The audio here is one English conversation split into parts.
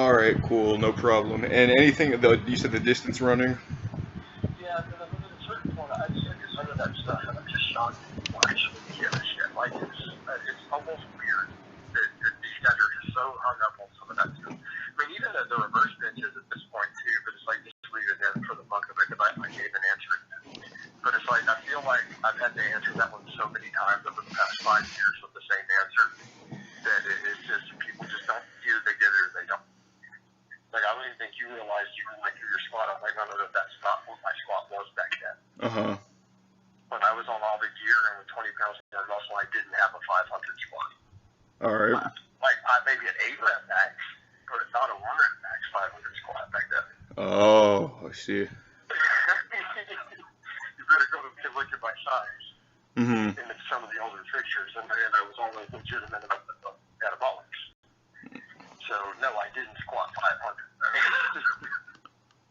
All right, cool, no problem. And anything, you said the distance running? Yeah, but at a certain point, I just look at some of that stuff and I'm just shocked that people actually give a shit. Like, it's almost weird that these guys are just so hung up on some of that stuff. I mean, even the reverse benches at this point, too, but it's like, just leave it in for the fuck of it, because I gave an answer. But it's like, I feel like I've had to answer that one so many times over the past 5 years with the same answer that it's just, people just don't, either they get it or they don't. Like, I don't even think you realized you were like your squat. I'm like, I don't know if that's not what my squat was back then. Uh-huh. When I was on all the gear and with 20 pounds of muscle, I didn't have a 500 squat. All right. Maybe an 8 rep max, but not a 1 rep max 500 squat back then. Oh, I see. You better go and look at my size Mm-hmm. in some of the older pictures, and I was always legitimate about the anabolics. So, no, I didn't squat 500.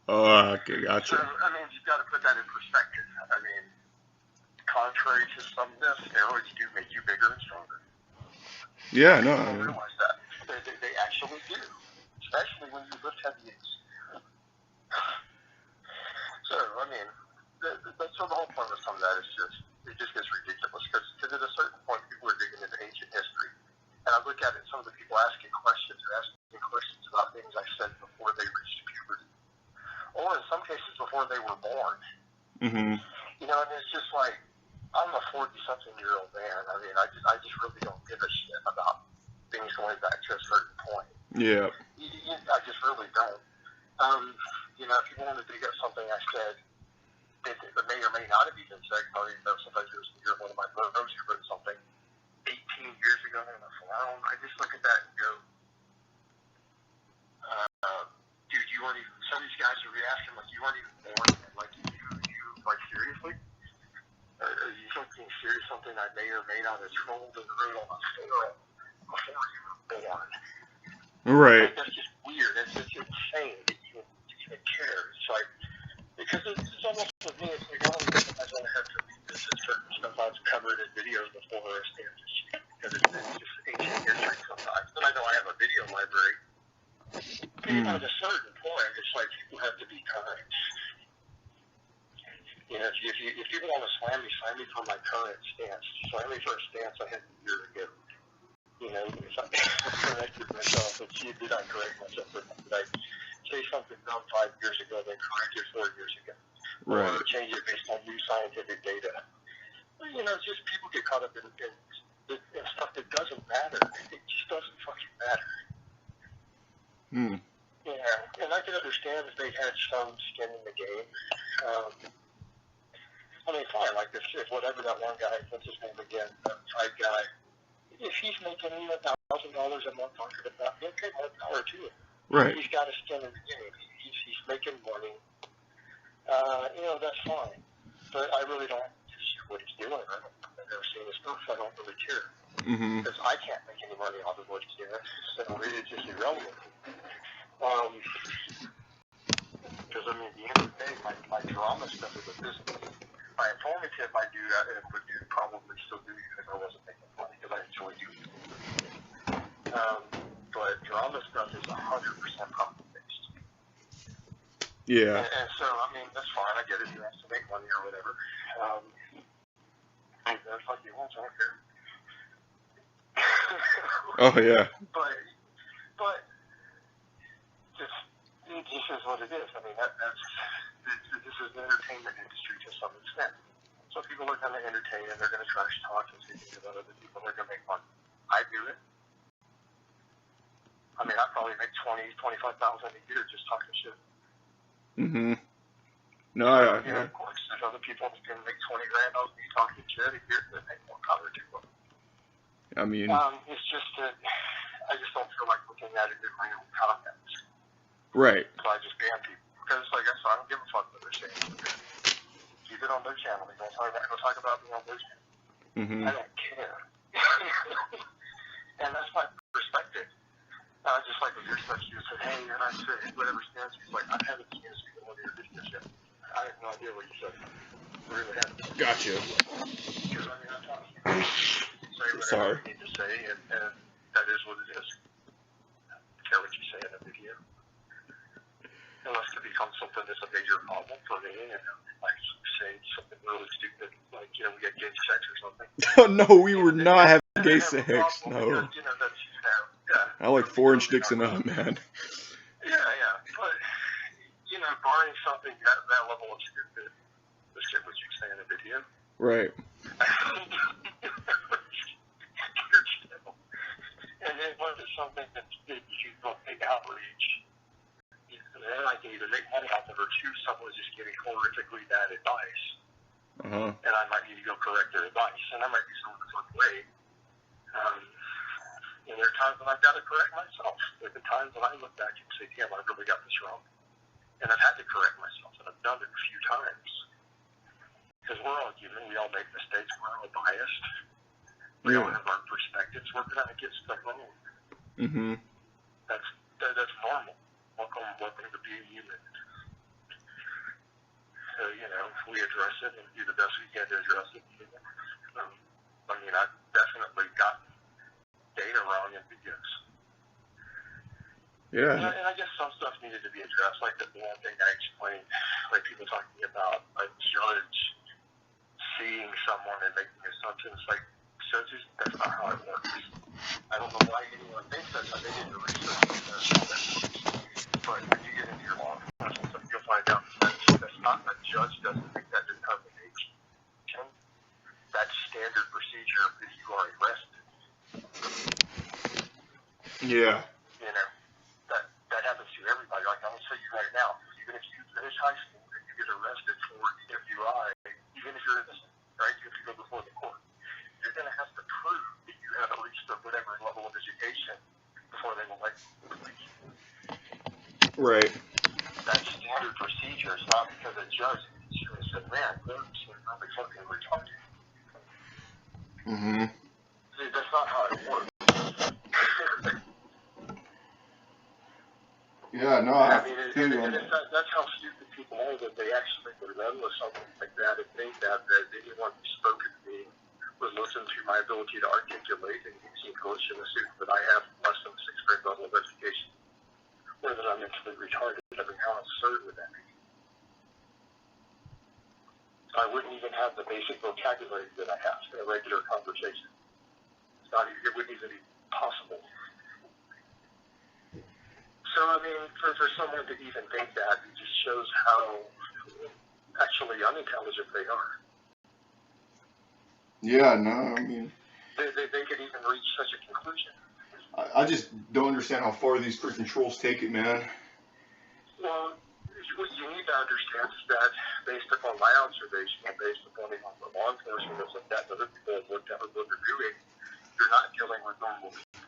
Oh, okay, gotcha. So, I mean, you've got to put that in perspective. I mean, contrary to some myths, steroids do make you bigger and stronger. Yeah, no. People don't realize that. They actually do, especially when you lift heavy weights. So, I mean, that's the whole point of some of that is it just gets ridiculous because at a certain point, people are digging into ancient history. And I look at it, some of the people asking questions about things I said before they reached puberty. Or in some cases before they were born. Mm-hmm. You know, and it's just like, I'm a 40-something-year-old man. I mean, I just really don't give a shit about things going back to a certain point. Yeah. I just really don't. You know, if you want to dig up something I said that may or may not have even said, you know, sometimes you're one of my bros who wrote something 18 years ago in a forum, I just look at that and go, dude, you weren't even, some of these guys are asking, like, you weren't even born yet. Like, you like, seriously? Are you fucking serious? Something I may or may not have trolled and wrote on a forum before you were born. Right. Like, that's just weird. It's insane that you even care. It's like, because it's almost with me, it's like, I don't think I want to have to read this and certain stuff I've covered in videos before I stand this shit, because it's just ancient history sometimes. And I know I have a video library. But at a certain point, it's like people have to be kind. You know, if people want to slam me for my current stance. Slam me for a stance I had a year ago. You know, if I corrected myself, did I correct myself? Did I say something dumb 5 years ago, then correct it 4 years ago? Right. Or change it based on new scientific data? Well, you know, just people get caught up in stuff that doesn't matter. It just doesn't fucking matter. Yeah, and I can understand if they had some skin in the game. I mean, fine, like if whatever that one guy, what's his name again, that type guy, if he's making $1,000 a month talking about it, okay, more power to him. Right. He's got a skin in the game. He's making money. You know, that's fine. But I really don't see what he's doing. I've never seen his stuff. I don't really care. Mm-hmm. Because I can't make any money off of what he's doing. So it's just irrelevant. Because, I mean, at the end of the day, my drama stuff is a business. My informative, I do that, and it would probably still do if I wasn't making money, because I enjoy doing it. But drama stuff is 100% profit-based. Yeah. And so, I mean, that's fine. I get it. You have to make money or whatever. That's like you want, I don't care. Oh, yeah. But this is what it is. I mean, this is the entertainment industry to some extent. So people are going to entertain and they're going to trash talk and say things about other people. They're going to make money. I do it. I mean, I probably make $25,000 a year just talking shit. Mm-hmm. No, You know, of course, there's other people that can make $20 grand off me talking shit a year that make more power to them. I mean, it's just that I just don't feel like looking at it in real context. right. So I just ban people. Because, like I said, I don't give a fuck what they're saying. Keep it on their channel. They don't talk about me on their channel. Mm-hmm. I don't care. And that's my perspective. Just like with your stuff, you said, hey, you're not saying whatever stance. He's like, I haven't seen this people on your business yet. I have no idea what you said. I really haven't. Gotcha. Because, I mean, I'm talking. Say whatever Sorry. you need to say, and that is what it is. I don't care what you say in a video. video. Unless it becomes something that's a major problem for me, and like say something really stupid, like, you know, we had gay sex or something. Oh, no, we were not having gay sex, no. Because, you know, that's, yeah. I like 4-inch dicks and up, man. Yeah, but, you know, barring something that level of stupid, the shit what you say in a video. Right. And then when it's something that's big, you go big outreach, and then I can either make money off of it, or choose someone who's just giving horrifically bad advice. Uh-huh. And I might need to go correct their advice, and I might do something the wrong way. And there are times when I've got to correct myself. There have been times when I look back and say, damn, I really got this wrong. And I've had to correct myself, and I've done it a few times. Because we're all human, we all make mistakes, we're all biased. We all have our perspectives, we're going to get stuff wrong. Mm-hmm. That's normal. Welcome to being human. So, you know, we address it and do the best we can to address it. I mean, I've definitely gotten data wrong in videos. Yeah. And I guess some stuff needed to be addressed, like the one thing I explained, like people talking about a judge seeing someone and making assumptions. Like, judges, that's not how it works. I don't know why anyone thinks that. They didn't research that. But when you get into your law enforcement stuff, you'll find out that's not a judge doesn't make that determination. That's standard procedure if you are arrested. Yeah. You know, that happens to everybody. Like, I'm going to tell you right now, even if you finish high school and you get arrested for DWI, even if you're innocent, right, if you go before the court, you're going to have to prove that you have at least a whatever level of education before they will let you release you. Right. That's standard procedure. It's not because a judge said, man, they're really fucking retarded. Mm-hmm. See, that's not how it works. Yeah, no, I mean, that's how stupid people are, that they actually would run with something like that and think that anyone who spoke to me would listen to my ability to articulate and see English and assume that I have less than a 6th grade level of education, or that I'm mentally retarded. I mean, how absurd would that be? I wouldn't even have the basic vocabulary that I have in a regular conversation. It wouldn't even be possible. So, I mean, for someone to even think that, it just shows how actually unintelligent they are. Yeah, no, I mean... They could even reach such a conclusion. I just don't understand how far these freaking trolls take it, man. Well, what you need to understand is that, based upon my observation and based upon the law enforcement that's looked at, and other people have looked at what they're doing, you're not dealing with normal people.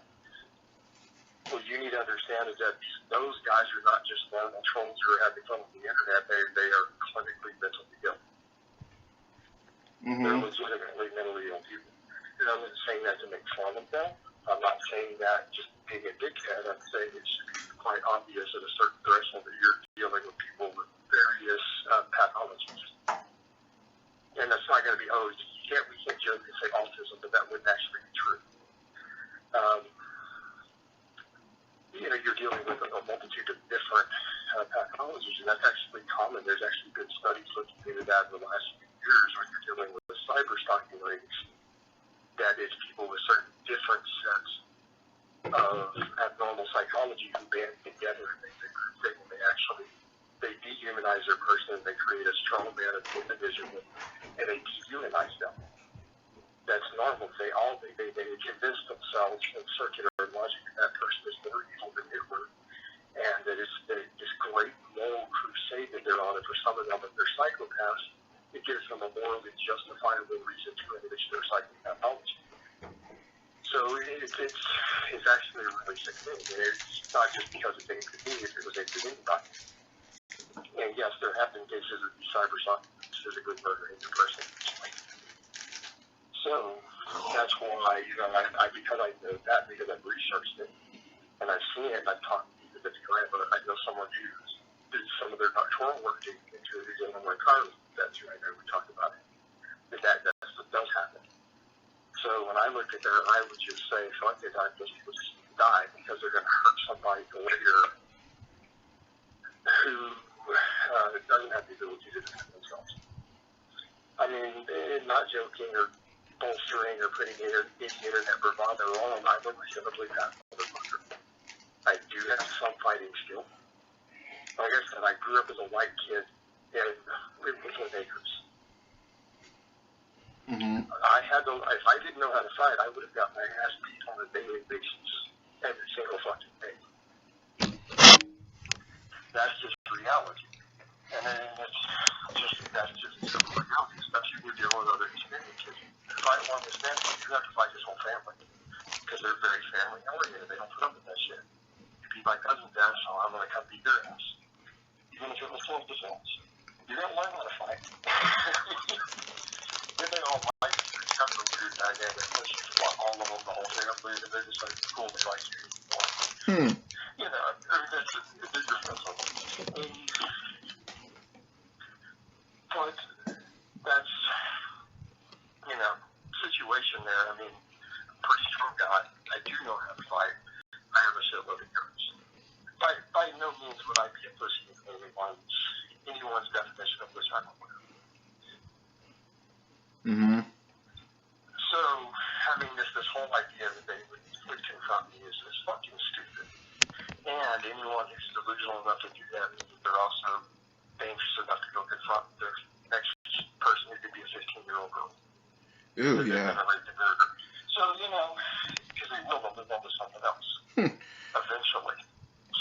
What you need to understand is that those guys are not just normal trolls who are having fun on the internet. They are clinically mentally ill. Mm-hmm. They're legitimately mentally ill people. And I'm not saying that to make fun of them. I'm not saying that just being a dickhead. I'm saying it should be quite obvious at a certain threshold that you're dealing with people with various pathologies. And that's not going to be, we can't joke and say autism, but that wouldn't actually be true. You know, you're dealing with a multitude of different pathologies, and that's actually common. There's actually been studies looking into that in the last few years when you're dealing with the cyber stalking rates. That is people with certain different sets of abnormal psychology who band together and make a group thing, and they dehumanize their person, and they create a strong man of individual, and they dehumanize them. That's normal. They convince themselves in circular logic that that person is more evil than Hitler, and that it's this great moral crusade that they're on. And for some of them, if they're psychopaths, it gives them a morally justifiable reason to enrich their psychopathology. So it's actually a really sick thing. And it's not just because it's aimed at me, if it was aimed at anybody. And yes, there have been cases of these cyber stalking physically murdering the person. So that's why, you know, because I know that, because I've researched it, and I've seen it, and I've talked to the client, but I know someone who did some of their doctoral work into it, who's in one of my cars, that's who I know we talked about it. That does happen. So when I look at that, I would just say, fuck it, I just people just die because they're going to hurt somebody later who doesn't have the ability to defend themselves. I mean, not joking or bolstering or putting in the internet bravado on. I look legitimately that motherfucker. I do have some fighting skill. Like I said, I grew up as a white kid and lived with acres. Mm-hmm. If I didn't know how to fight, I would have got my ass beat on a daily basis every single fucking day. That's just reality. And then that's just simple reality, especially when you're dealing with other experiences. To fight one this family, you have to fight this whole family. Because they're very family oriented. They don't put up with that shit. You beat my cousin's ass, so I'm going to come beat your ass. Even if it was self-defense. You're going to learn how to fight. Then they all like you. It's kind of a weird dynamic. Once you fought all of them, the whole family, and they're just like, cool, they like you. You know, it's just but that's, you know, situation there. I mean, pretty strong guy. I do know how to fight. I have a shitload of guns. By no means would I be a pussy if anyone's definition of which I'm aware. Mm-hmm. So, having this whole idea that they would confront me is fucking stupid. And anyone who's delusional enough to do that means that they're also dangerous enough to go confront the next person who could be a 15-year-old girl. Ooh, yeah. So, you know, because they will move on to something else eventually.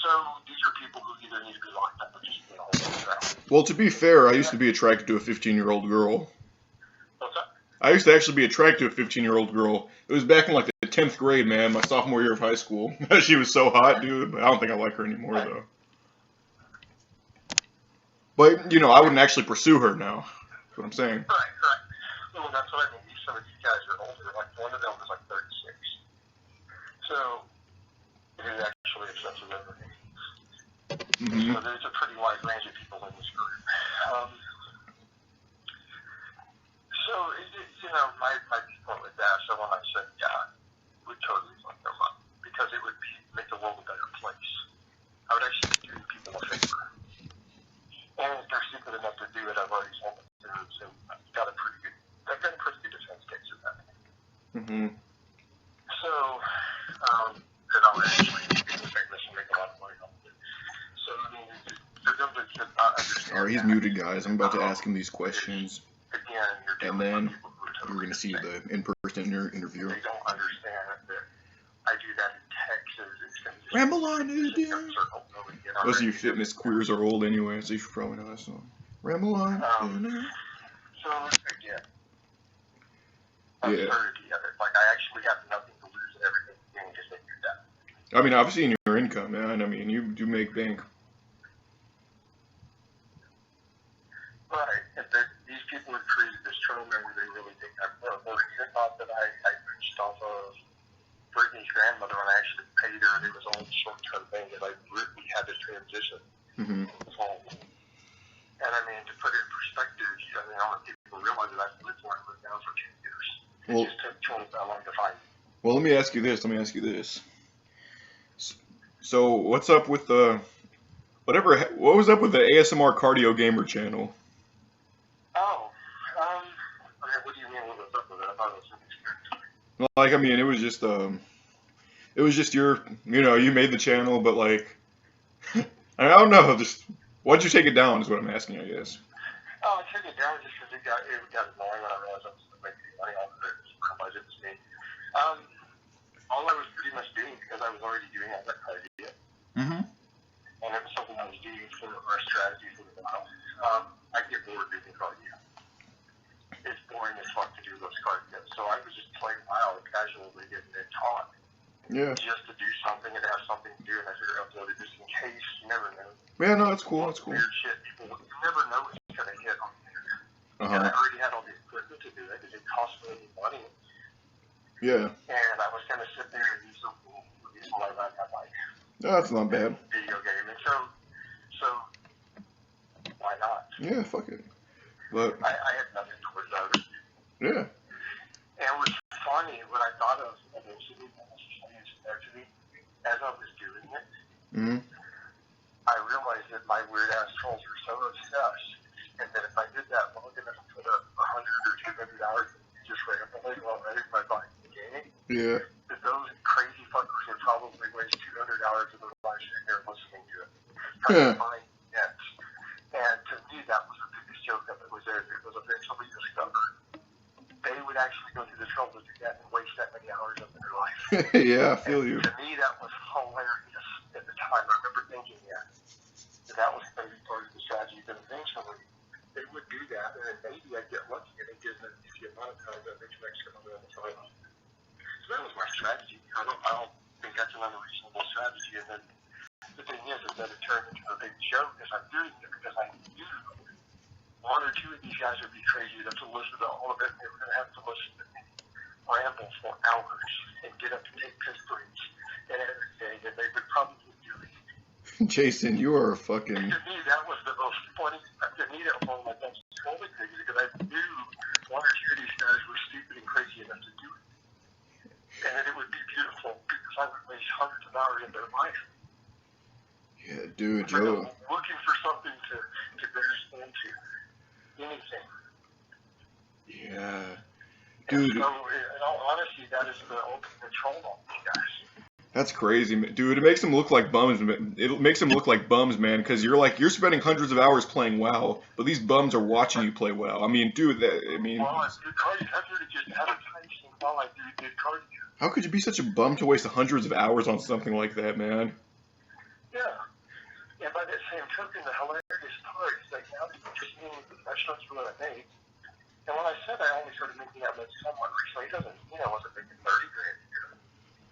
So, these are people who either need to be locked up or just be home. Well, to be fair, I used to be attracted to a 15-year-old girl. What's that? I used to actually be attracted to a 15-year-old girl. It was back in like the 10th grade, man, my sophomore year of high school. She was so hot, dude. I don't think I like her anymore, though. But, you know, I wouldn't actually pursue her now. That's what I'm saying. Right. Well, that's what I mean. Some of these guys are older. Like, one of them was like 36. So, it is actually excessive everything. Mm-hmm. So, there's a pretty wide range of people in this group. So, you know, my point with that, so when I said, yeah, would totally fuck them up. Because it would make the world a better place. I would actually be doing people a favor. And if they're stupid enough to do it, I've already told them to do it, so I've got a pretty good defense case of that. Mm-hmm. So, then I'll actually be famous and make a lot of money off of it. So, I mean, for them to not understand. Alright, he's muted, guys. I'm about to ask him these questions. Again, and then we're going to see the in-person interview. They don't understand that I do that in Texas. It's going to Ramble on, dude. Most of you fitness queers are old anyway, so you should probably know that song. Ramble on. So, again, absurdity of it. Like, I actually have nothing to lose and everything to gain just like that. I mean, I've seen your income, man. I mean, you do make bank. Right. And these people have created this troll where they really think I'm or even thought that I reached off of Brittany's grandmother when I actually paid her, and it was all a short-term thing that we had to transition. Mm-hmm. And I mean, to put it in perspective, I mean, I want people to realize that I've lived where I lived now for 2 years. It just took 20 that long to find me. Well, let me ask you this. So, what's up with the, what was up with the ASMR Cardio Gamer channel? Oh, okay, what do you mean what was up with it? I thought it was an experience. Like, I mean, it was just your, you know, you made the channel, but like, I don't know, just, why'd you take it down is what I'm asking, I guess. Oh, I took it down just because it got annoying when I realized I was making money off of it. Realized it was me. All I was pretty much doing, because I was already doing all that cardio, Mm-hmm. and it was something I was doing for our strategy for the while, I get bored doing cardio. It's boring as fuck to do those cardio. So I was just playing wild, casually getting it taught. Yeah. Just to do something and have something to do, and I figured I'd upload it just in case. You never know. Yeah, no, that's cool. That's cool. Weird shit. You never know what's going to hit on the internet. Uh-huh. And I already had all the equipment to do it because it cost me money. Yeah. And I was going to sit there and do something while I ride my bike. No, that's not bad. Video game. And so why not? Yeah, fuck it. But I had nothing towards others. Yeah. And it was funny when I thought of incident as I was doing it. Mm-hmm. I realized that my weird ass trolls are so obsessed, and that if I did that long enough to put up 100 or 200 hours just randomly while running my bike in the gaming, Yeah. that those crazy fuckers would probably waste 200 hours of their life sitting there listening to it. Trying to find nets. And to me, that was the biggest joke of it, was that it was eventually discovered. They would actually go through the trouble to do that and waste that many hours of their life. Yeah, I feel you. To me, that was hilarious at the time. I remember thinking that was going to be part of the strategy, but eventually they would do that, and then maybe I'd get lucky and they'd get an easy amount of time that makes Mexico on the other side. So that was my strategy. I don't think that's an unreasonable strategy. And then the thing is that it turned into a big joke as I'm doing it, because I knew one or two of these guys would be crazy enough to listen to all of it, and they were going to have to listen to me ramble for hours and get up to take piss breaks and everything, and they would probably do it. Jason, you are a fucking... To me, that was the most funny. To me, that was one of my best trolling things, because I knew one or two of these guys were stupid and crazy enough to do it. And then it would be beautiful, because I would waste hundreds of hours in their life. Yeah, dude, For them Joe. looking for something to burst into. Anything. Yeah. Dude. And so, in all honesty, that is the ultimate troll on these guys. That's crazy, dude. It makes them look like bums. It makes them look like bums, man. Because you're spending hundreds of hours playing WoW, but these bums are watching you play WoW. I mean, dude. Well, I do cardio. That's really just advertising while I did cardio. How could you be such a bum to waste hundreds of hours on something like that, man? Yeah. And by that same token, the hilarious part is that now that you're just seeing the professionals for what I made. And when I said I only started making that much somewhat recently, it doesn't mean I wasn't making 30 grand a year.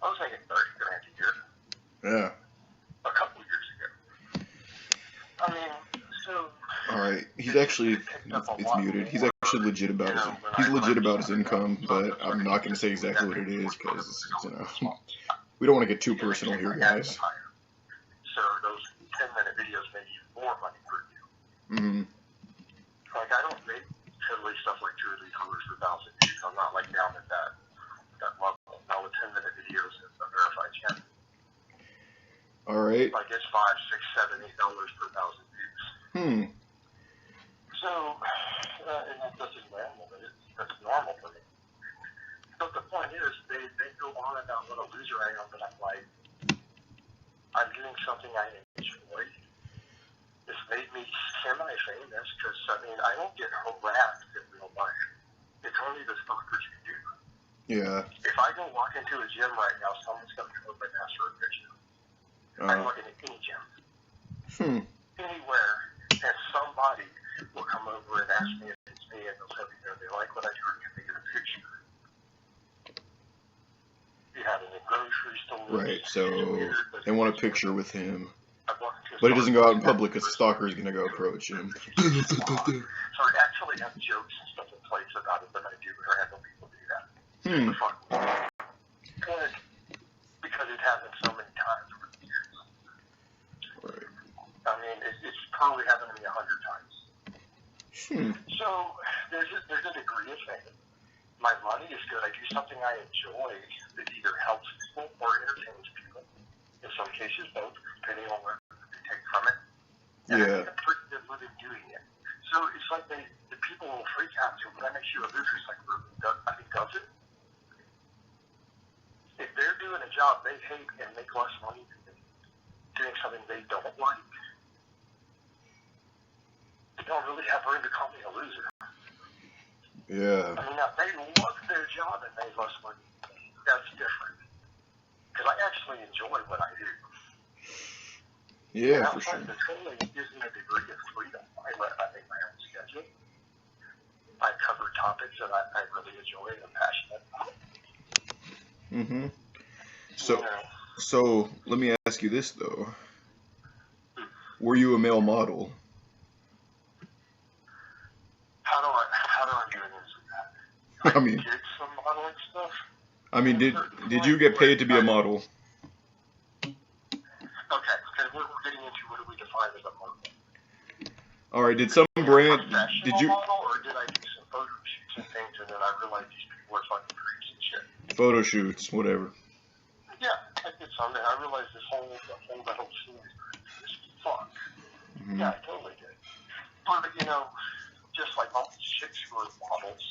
I was making 30 grand a year. Yeah. A couple years ago. I mean, so. All right. He's actually. It's muted. He's actually legit about his. He's legit about his income, but I'm not going to say exactly what it is because we don't want to get too personal here, guys. So those 10-minute videos make you more money per view. Mm-hmm. Like, I don't make totally stuff like $2 or $3 per thousand views. I'm not like down at that level. Now with 10-minute videos and a verified channel. All right. Like it's $5, $6, $7, $8 per thousand views. So, and that's just normal. That's normal for me. But the point is, they go on about what a loser I am, but I'm like, I'm doing something I enjoy. It's made me semi-famous because, I mean, I don't get harassed in real life. It's only the stalkers who do. Yeah. If I go walk into a gym right now, someone's going to come up and ask for a picture. I'm looking at any gym. Anywhere, and somebody will come over and ask me if it's me, and they'll say, they like what I do, or can they get a picture? You have in the grocery store. Right, so they want a picture with him. But he doesn't go out in public because the stalker is going to go approach him. So I actually have jokes and stuff in place about it that I do or handle people do that. Good. Because it happened so many times over the years. Right. I mean, it's probably happened to me 100 times. So there's a degree of fame. My money is good. I do something I enjoy that either helps people or entertains people. In some cases, both, depending on what they take from it. And I make a pretty good living doing it. So it's like the people will freak out to when I make you a loser. It's like, I think does it? If they're doing a job they hate and make less money than doing something they don't like, they don't really have room to call me a loser. Yeah. I mean, now, if they love their job and made less money, that's different. Because I actually enjoy what I do. Yeah, for sure. The training gives me a degree of freedom. I make my own schedule. I cover topics that I really enjoy and am passionate about. So let me ask you this though: were you a male model? How do I do an answer that? I mean, did some modeling stuff. I mean, did you get paid to be a model? Okay, because we're getting into what do we define as a model. All right, did some brand, did you? Model, or did I do some photo shoots and things, and then I realized these people were fucking creeps and shit? Photo shoots, whatever. Yeah, I did some, and I realized the whole scene is fuck. Yeah, I totally did. But, you know, just like all these chicks who are models,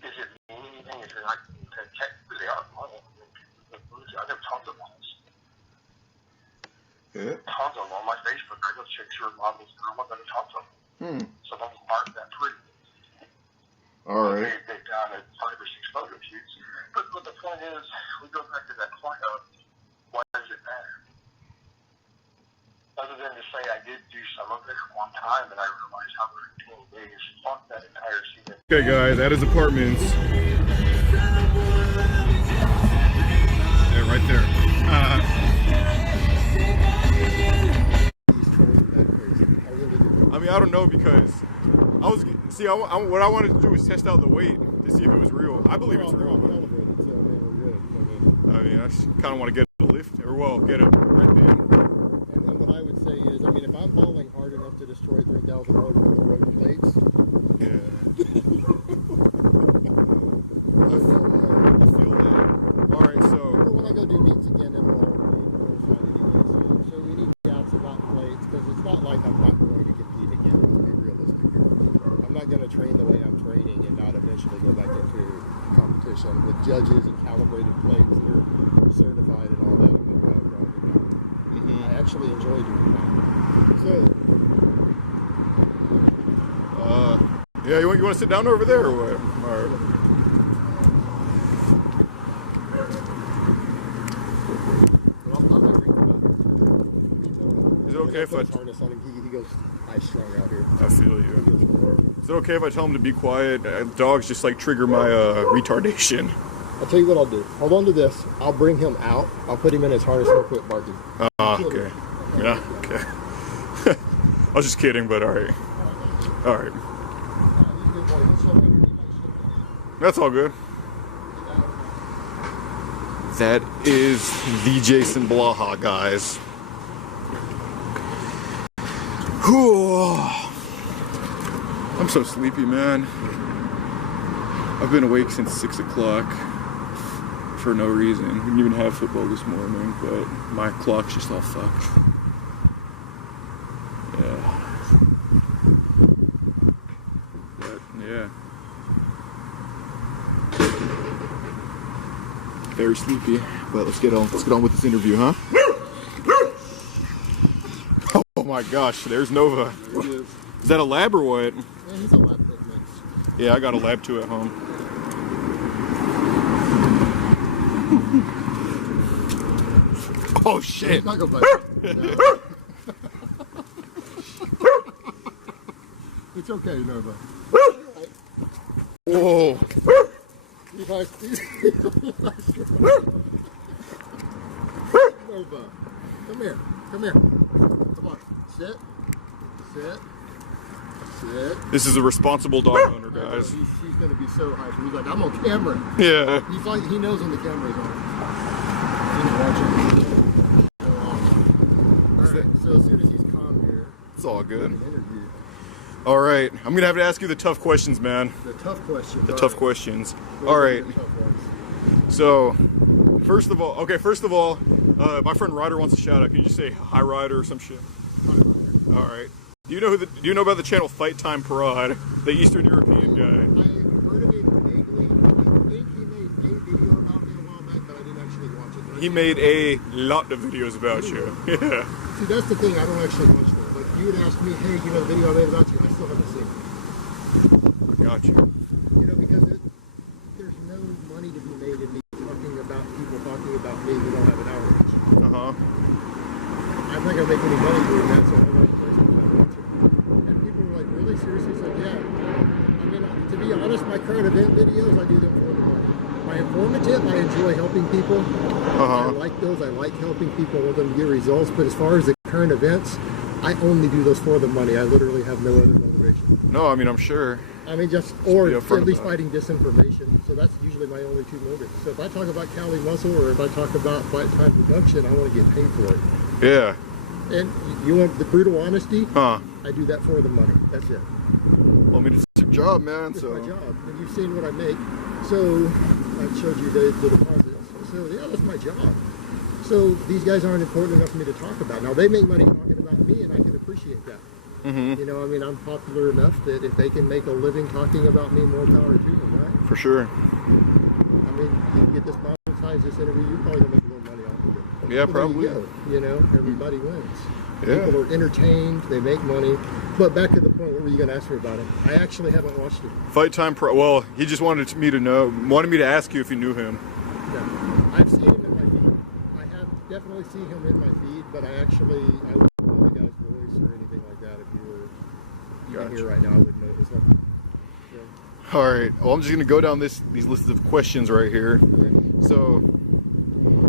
is it mean anything if you're not, technically they are models. I know tons of models. Yeah. Tons of them on my Facebook. I know chicks who are models, and I'm not going to talk to them. Some of them aren't that pretty. All right. They've done 5 or 6 photo shoots. But the point is, we go back to that point of, why does it matter? Other than to say I did do some of it one time and I realized how routine it is. Fuck that entire season. Okay, guys, at his apartments. Yeah, right there. I mean, I don't know because what I wanted to do was test out the weight to see if it was real. I believe it's real. But, I mean, I just kind of want to get a lift or get a red band. And then what I would say is, I mean, if I'm falling hard enough to destroy 3,000 road plates, yeah. I feel that. All right, so. But when I go do meets again, it'll all be notified anyway. So we need gaps about plates because it's not like I'm not going to compete again. Let's be realistic here. I'm not going to train the way I'm training and not eventually go back into competition with judges and calibrated plates that are certified and all that. I actually enjoy doing that. So, yeah, you want to sit down over there or what? All right. Well, I'm not drinking about it. Is it okay if I harness on him? He goes high strung out here. I feel you. Is it okay if I tell him to be quiet? Dogs just like trigger my retardation. I'll tell you what I'll do. Hold on to this. I'll bring him out. I'll put him in his harness and he'll quit barking. Okay. Yeah, okay. I was just kidding, but alright. Alright. That's all good. That is the Jason Blaha, guys. Whew. I'm so sleepy, man. I've been awake since 6 o'clock for no reason. We didn't even have football this morning, but my clock's just all fucked. Yeah. But, yeah. Very sleepy, but let's get on with this interview, huh? Oh my gosh, there's Nova. There he is. Is that a lab or what? Yeah, he's a lab pig mix. Yeah, I got a lab too at home. Oh shit! Not gonna bite. No. It's okay, Nova. Whoa! Nova, come here. Come here. Come on. Sit. Sit. Sit. This is a responsible dog owner, guys. He's gonna be so hyped. He's like, I'm on camera. Yeah. He's like, he knows when the camera's on. He's watching. Alright, so as soon as he's calm here, It's all good. an interview. All right, I'm gonna have to ask you the tough questions, man. The tough questions. The tough questions. What All are right. the tough ones? So, first of all, my friend Ryder wants a shout out. Can you just say hi, Ryder, or some shit? All right. Do you know about the channel Fight Time Parade, the Eastern European guy? I heard of it vaguely. I think he made a video about me a while back, but I didn't actually watch it. He made a lot of videos about you. Yeah. See, that's the thing. I don't actually watch them. Like, you would ask me, hey, you know the video I made about you? I still haven't seen it. Got you. You know, because there's no money to be made in me talking about people talking about me who don't have an outreach. I'm not going to make any money doing that, so I don't like place to answer. And people were like, really? Seriously? It's like, yeah. I mean, to be honest, my current event videos, I do them for the money. My informative, I enjoy helping people. I like those. I like helping people with them get results. But as far as the current events, I only do those for the money. I literally have no other motivation. No, I mean, I'm sure. I mean, or be at upfront least about fighting disinformation. So that's usually my only two motives. So if I talk about Cali Muscle or if I talk about Fight Time Production, I want to get paid for it. Yeah. And you want the brutal honesty? Huh. I do that for the money. That's it. Well, I mean, it's your job, man. It's So. my job. And you've seen what I make. So I showed you the deposits. So yeah, that's my job. So these guys aren't important enough for me to talk about. Now they make money talking about me. me, and I can appreciate that. Mm-hmm. You know, I mean, I'm popular enough that if they can make a living talking about me, more power to them, right? For sure. I mean, you can get this monetized, this interview, you're probably going to make a little money off of it. Yeah, Well, probably. there you go. You know, everybody wins. Yeah. People are entertained, they make money. But back to the point, what were you going to ask me about it? I actually haven't watched it. Fight Time Pro. Well, he just wanted me to ask you if you knew him. No. I've seen him in my feed. I have definitely seen him in my feed, but I wouldn't know the guy's voice or anything like that. If you were even here right now, I wouldn't know his name. Yeah. All right. Well, I'm just gonna go down these lists of questions right here. Okay. So,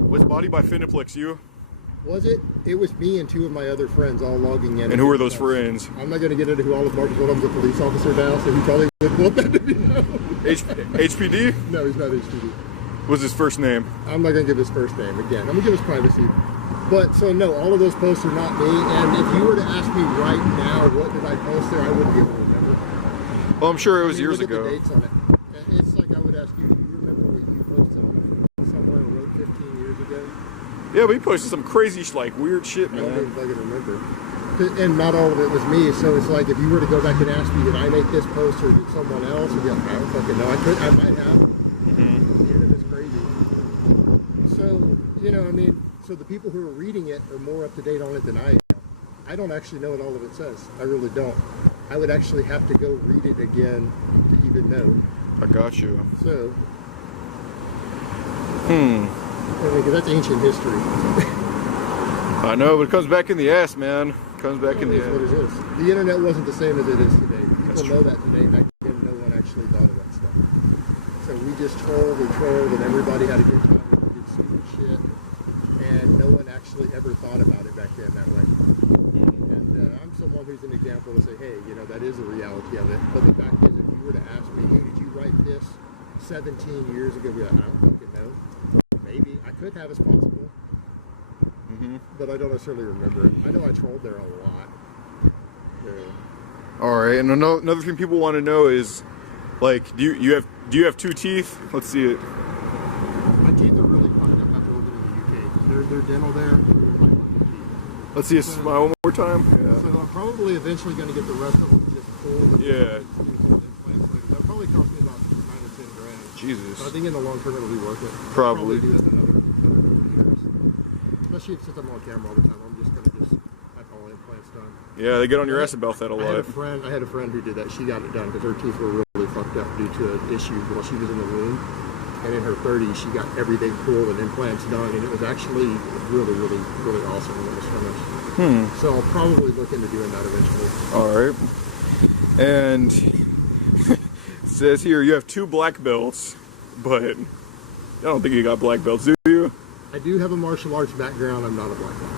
was Body by Finiplex you? Was it? It was me and two of my other friends all logging in. And who were those friends? I'm not going to get into who all of Marcus. One of them's a police officer now, so he probably would want that to be known. HPD? No, he's not HPD. What's his first name? I'm not going to give his first name again. I'm going to give his privacy. But so no, all of those posts are not me. And if you were to ask me right now, what did I post there, I wouldn't be able to remember. Well, I'm sure it was years look ago. at the dates on it. It's like I would ask you, do you remember what you posted on somewhere on the road 15 years ago? Yeah, but he posted some crazy, like, weird shit, I don't even man. fucking remember. And not all of it was me, so it's like if you were to go back and ask me, did I make this post or did someone else? I'd be like, I don't fucking know. I might have. Mm-hmm. The internet is crazy. So, you know, I mean, so the people who are reading it are more up to date on it than I am. I don't actually know what all of it says. I really don't. I would actually have to go read it again to even know. I got you. So, I mean, 'cause that's ancient history. I know, but it comes back in the ass, man. It comes back in the It is what ass. it is. The internet wasn't the same as it is today. That's People know that today. Back then, no one actually thought of that stuff. So we just trolled, and everybody had a good time, and we did stupid shit, and no one actually ever thought about it back then that way. And I'm someone who's an example to say, hey, you know, that is the reality of it. But the fact is, if you were to ask me, hey, did you write this 17 years ago? I'd be like, I don't fucking know. Maybe I could have as possible. But I don't necessarily remember it. I know I trolled there a lot. Yeah. All right, and another thing people want to know is, like, do you have two teeth? Let's see it. My teeth are really fucked up after living in the UK because they're dental there. And they're like fucking teeth. Let's see a smile one more time. Yeah. So I'm probably eventually going to get the rest of them just pulled. And Yeah. implants later. That'll probably cost me about 9 or 10 grand. Jesus. So I think in the long term it'll be worth it. Probably. I'll do that in another years. Especially since I'm on camera all the time, I'm just going to have all implants done. Yeah, they get on your ass about that a I had lot. a friend who did that. She got it done because her teeth were really fucked up due to issues while she was in the womb. And in her 30s, she got everything pulled and implants done, and it was actually really, really, really awesome when it was finished. So I'll probably look into doing that eventually. All right. And it says here you have 2 black belts, but I don't think you got black belts, do you? I do have a martial arts background. I'm not a black belt.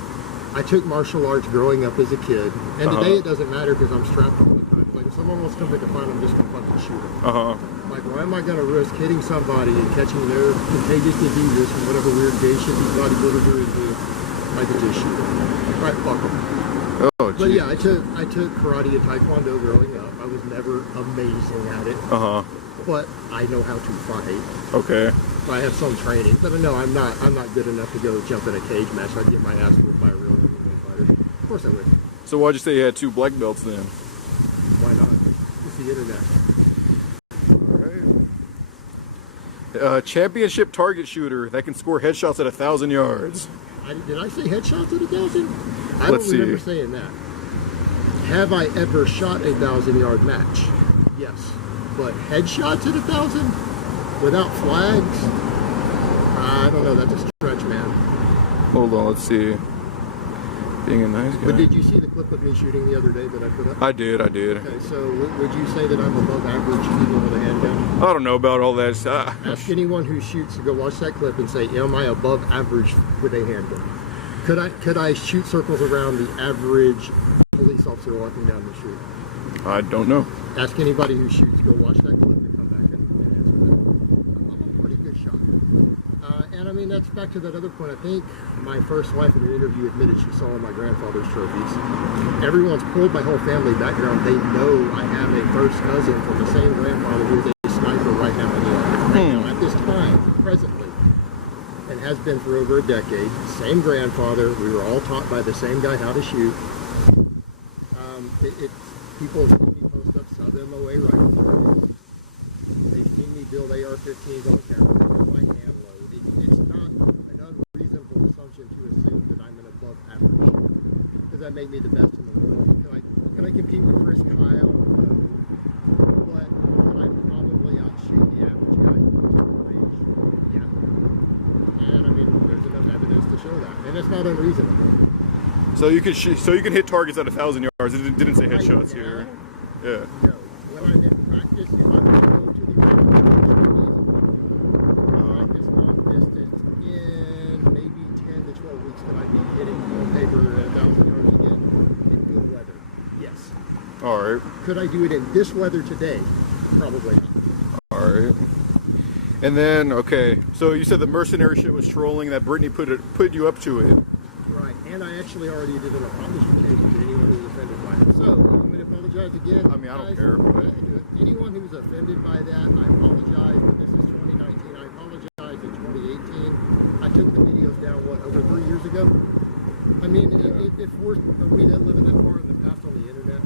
I took martial arts growing up as a kid, and today it doesn't matter because I'm strapped all the time. Like if someone wants to come pick a fight, I'm just gonna fucking shoot them. Like why am I gonna risk hitting somebody and catching their contagious diseases from whatever weird gay shit these bodybuilders are into? I could just shoot them. Right, fuck them. Oh, geez. But yeah, I took karate and taekwondo growing up. I was never amazing at it. But I know how to fight. Okay. I have some training, but no, I'm not good enough to go jump in a cage match. I'd get my ass whooped by a real MMA fighter. Of course I would. So why'd you say you had 2 black belts then? Why not? It's the internet. All right. Championship target shooter that can score headshots at 1,000 yards. Did I say headshots at 1,000? I Let's don't remember see. saying that. Have I ever shot a 1,000-yard match? Yes. But headshots at 1,000? Without flags? I don't know, that's a stretch, man. Hold on, let's see. Being a nice guy. But did you see the clip of me shooting the other day that I put up? I did. Okay, so would you say that I'm above average even with a handgun? I don't know about all that. Ask anyone who shoots to go watch that clip and say, am I above average with a handgun? Could I shoot circles around the average police officer walking down the street? I don't know. Ask anybody who shoots, go watch that clip and come back and answer that. I'm a pretty good shot. And I mean, that's back to that other point. I think my first wife in an interview admitted she saw my grandfather's trophies. Everyone's pulled my whole family background. They know I have a first cousin from the same grandfather who is a sniper right now in the army. Right now, at this time, presently. And has been for over a decade. Same grandfather. We were all taught by the same guy how to shoot. People have seen me post up sub-MOA rifles. They've seen me build AR-15s on camera. They know my hand load. It's not an unreasonable assumption to assume that I'm an above average shooter. Does that make me the best in the world? Can I compete with Chris Kyle? No. But can I probably outshoot the average guy who's range? Yeah. And I mean, there's enough evidence to show that. And it's not unreasonable. So you can hit targets at 1,000 yards. It didn't say headshots here. Yeah. No. When I'm in practice, if I go to the practice long distance in maybe 10 to 12 weeks, could I be hitting on paper at 1,000 yards again in good weather? Yes. All right. Could I do it in this weather today? Probably not. All right. And then, okay, so you said the mercenary shit was trolling, that Brittany put you up to it. Right, and I actually already did an apology to anyone who was offended by it. So, I'm going to apologize again. I mean, I don't guys. care. But... Anyone who's offended by that, I apologize, but this is 2019. I apologized in 2018. I took the videos down, over 3 years ago? I mean, if we that living that far in the past on the internet.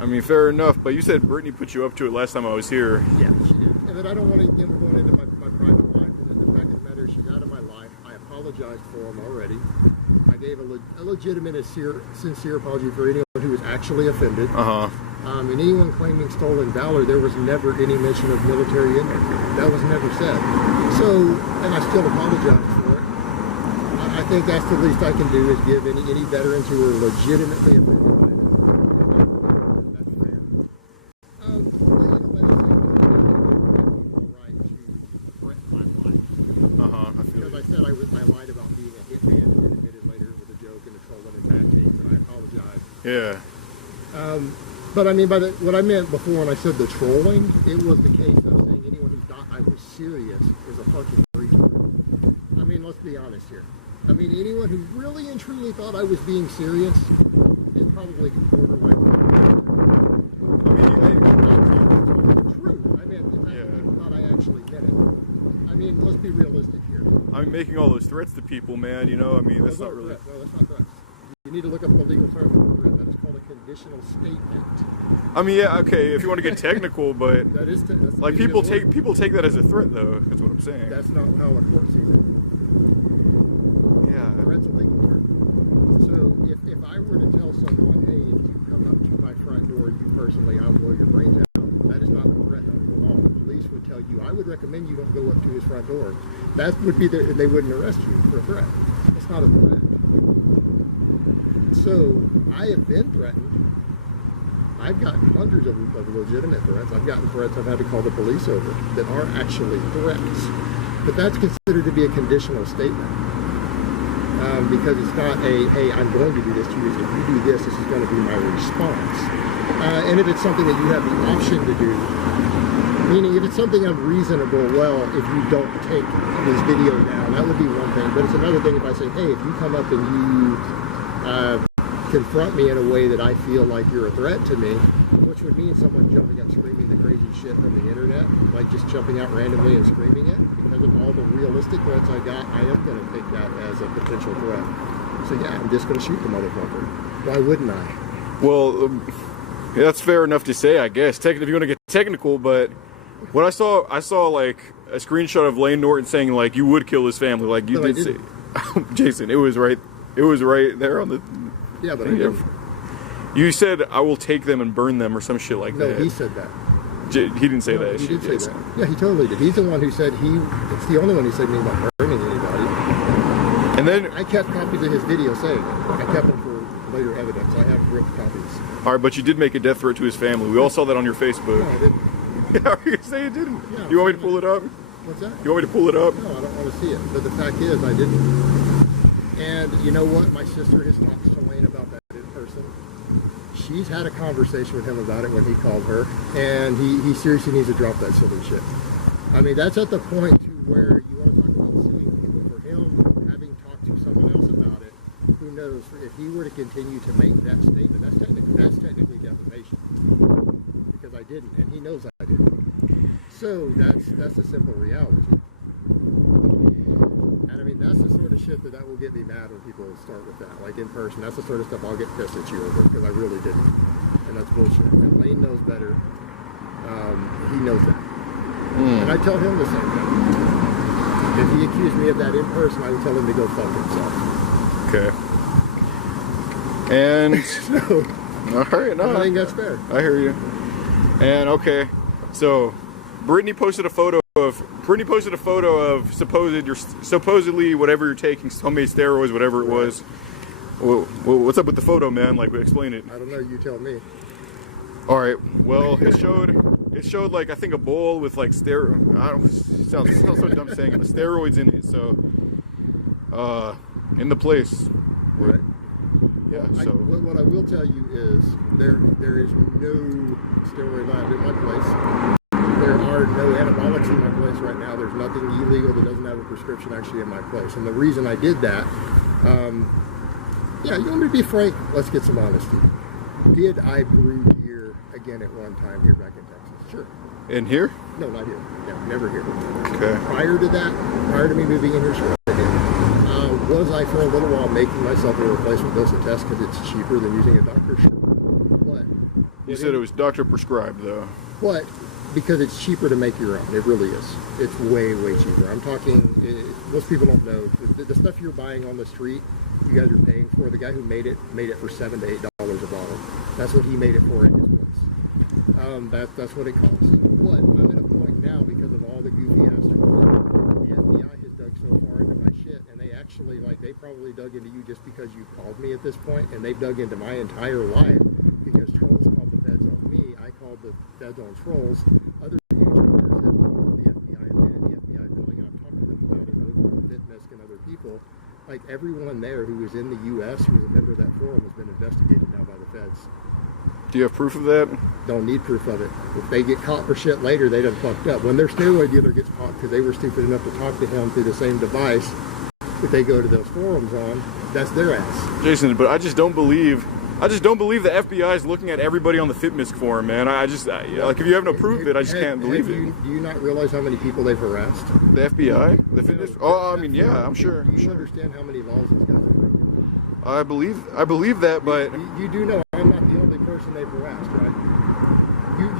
I mean, fair enough, but you said Brittany put you up to it last time I was here. Yeah, she did. But I don't want to, again, we're going into my private life, and the fact of the matter is she's out of my life. I apologized for them already. I gave a legitimate, sincere apology for anyone who was actually offended. And anyone claiming stolen valor, there was never any mention of military in there. That was never said. So, and I still apologize for it. I think that's the least I can do is give any veterans who are legitimately offended by this. That's fair. I said I lied about being a hitman and then admitted later with a joke and a trolling and bad takes, and I apologize. Yeah. But I mean, what I meant before when I said the trolling, it was the case of saying anyone who thought I was serious is a fucking retard. I mean, let's be honest here. I mean, anyone who really and truly thought I was being serious is probably borderline. I mean, the truth. I mean, the fact that people thought I actually meant it. I mean, let's be realistic here. I'm making all those threats to people, man. You know, I mean, that's not really. No, that's not threats. You need to look up the legal term for threat. That is called a conditional statement. I mean, yeah, okay, if you want to get technical, but that is that's like people take that as a threat, though. That's what I'm saying. That's not how a court sees it. Yeah. Threat's a legal term. So if I were to tell someone, hey, if you come up to my front door, you personally, I'll blow your brains out. That is not a threat under the law. The police would tell you, I would recommend you don't go up to his front door. That would be they wouldn't arrest you for a threat. It's not a threat. So I have been threatened. I've gotten hundreds of legitimate threats. I've gotten threats I've had to call the police over that aren't actually threats. But that's considered to be a conditional statement. Because it's not hey, I'm going to do this to you. If you do this, this is going to be my response. And if it's something that you have the option to do, meaning if it's something unreasonable, well, if you don't take this video down, that would be one thing. But it's another thing if I say, hey, if you come up and you confront me in a way that I feel like you're a threat to me, which would mean someone jumping up screaming the crazy shit from the internet, like just jumping out randomly and screaming it, because of all the realistic threats I got, I am going to take that as a potential threat. So yeah, I'm just going to shoot the motherfucker. Why wouldn't I? Well, that's fair enough to say, I guess. If you want to get technical, but what I saw like a screenshot of Lane Norton saying like you would kill his family, like you did say, Jason. It was right there on the. Yeah, but I didn't. You said I will take them and burn them or some shit like that. No, he said that. He didn't say that. He did say that. Yeah, he totally did. He's the one who said it's the only one who said anything about burning anybody. And then I kept copies of his video saying it. I kept them for later evidence. I have ripped copies. All right, but you did make a death threat to his family. We all saw that on your Facebook. No, I didn't. Yeah, are you gonna say you didn't? Yeah, you want me to pull it up? What's that? You want me to pull it up? No, I don't want to see it. But the fact is, I didn't. And you know what? My sister has talked to Lane about that in person. She's had a conversation with him about it when he called her, and he seriously needs to drop that silly shit. I mean, that's at the point to where you want to talk about suing people for him having talked to someone else about it. Who knows? If he were to continue to make that statement, that's technically defamation because I didn't, and he knows I didn't. So that's a simple reality. And I mean, that's the sort of shit that will get me mad when people start with that, like in person. That's the sort of stuff I'll get pissed at you over because I really didn't, and that's bullshit. And Lane knows better. He knows that, and I tell him the same thing. If he accused me of that in person, I would tell him to go fuck himself. Okay. And So, all right, no, I think that's fair. I hear you. And okay, so Brittany posted a photo of supposedly whatever you're taking, homemade steroids, whatever it was. Well, what's up with the photo, man? Like, explain it. I don't know. You tell me. All right. Well, it showed like I think a bowl with like sounds so dumb saying it, but steroids in it. So, in the place. Right. Yeah. So What I will tell you is there is no steroid lab in my place. There are no anabolics in my place right now. There's nothing illegal that doesn't have a prescription actually in my place. And the reason I did that, yeah, you want me to be frank? Let's get some honesty. Did I brew beer again at one time here back in Texas? Sure. in here? No, not here. No, never here. Okay. Prior to that, prior to me moving in here, sure I did. Was I for a little while making myself a replacement dose of test because it's cheaper than using a doctor? Sure. But you said it was doctor prescribed though. But because it's cheaper to make your own, it really is. It's way, way cheaper. I'm talking, most people don't know, the stuff you're buying on the street, you guys are paying for. The guy who made it for $7 to $8 a bottle. That's what he made it for in his place. That's what it costs. But I'm at a point now because of all the goofy ass trolls. The FBI has dug so far into my shit, and they actually, like, they probably dug into you just because you called me at this point, and they've dug into my entire life because trolls called the feds on me. I called the feds on trolls. Other YouTubers have called the FBI and been in the FBI building, and I'm talking to them about it over Bitmisk and other people. Like, everyone there who was in the U.S. who was a member of that forum has been investigated now by the feds. Do you have proof of that? Don't need proof of it. If they get caught for shit later, they done fucked up. When their steroid dealer gets caught because they were stupid enough to talk to him through the same device that they go to those forums on, that's their ass. Jason, but I just don't believe the FBI is looking at everybody on the FitMisk forum, man. Like, if you have no proof of it, I just can't believe it. Do you not realize how many people they've harassed? The FBI? The fitness? Oh, I mean, yeah, I'm sure. Do you understand how many laws these guys have broken? I believe that, but You do know I'm not the only person they've harassed, right?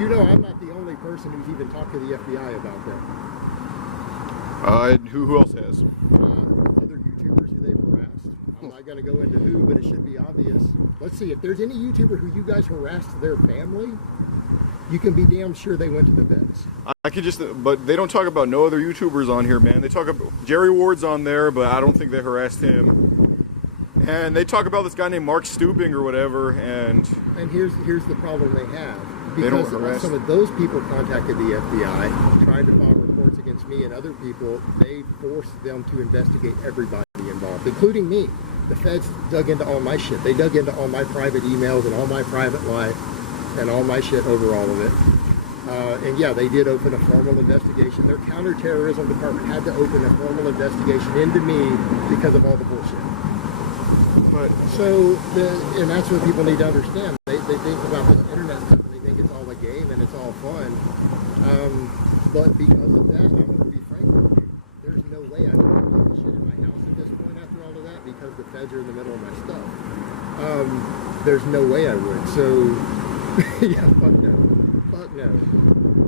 You know I'm not the only person who's even talked to the FBI about that. who else has? Other YouTubers who they've harassed. I'm not going to go into who, but it should be obvious. Let's see, if there's any YouTuber who you guys harassed their family, you can be damn sure they went to the vets. But they don't talk about no other YouTubers on here, man. They talk about Jerry Ward's on there, but I don't think they harassed him. And they talk about this guy named Mark Stooping or whatever, and here's the problem they have. They don't Because harass. some of those people contacted the FBI, trying to file reports against me and other people. They forced them to investigate everybody involved, including me. The feds dug into all my shit. They dug into all my private emails and all my private life and all my shit over all of it. And yeah, they did open a formal investigation. Their counterterrorism department had to open a formal investigation into me because of all the bullshit. but And that's what people need to understand. They think about this internet stuff and they think it's all a game and it's all fun. But because of that, I'm going to be frank with you. There's no way I would do this shit in my house at this point after all of that because the feds are in the middle of my stuff. There's no way I would. So, yeah, fuck no. Fuck no.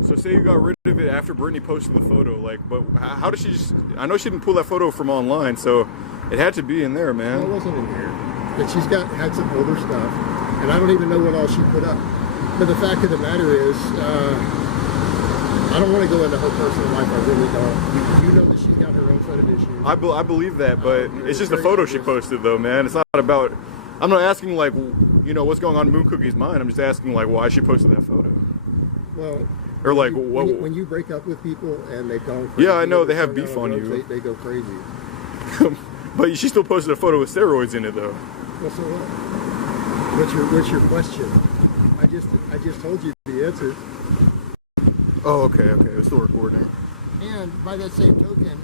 So say you got rid of it after Brittany posted the photo, like, but how did she just? I know she didn't pull that photo from online, so it had to be in there, No, it man. wasn't in here. But she's had some older stuff, and I don't even know what all she put up. But the fact of the matter is, I don't want to go into her personal life. I really don't. You know that she's got her own set of issues. I believe that, but it's just the photo she posted, though, man. It's not about. I'm not asking like, what's going on in Moon Cookie's mind. I'm just asking like why she posted that photo. Well, Or like when you break up with people and they've gone crazy, Yeah, I know, they have beef on you. They go crazy. But she still posted a photo with steroids in it, though. Well, so what? What's your question? I just told you the answer. Oh, okay, we're still recording. And by that same token,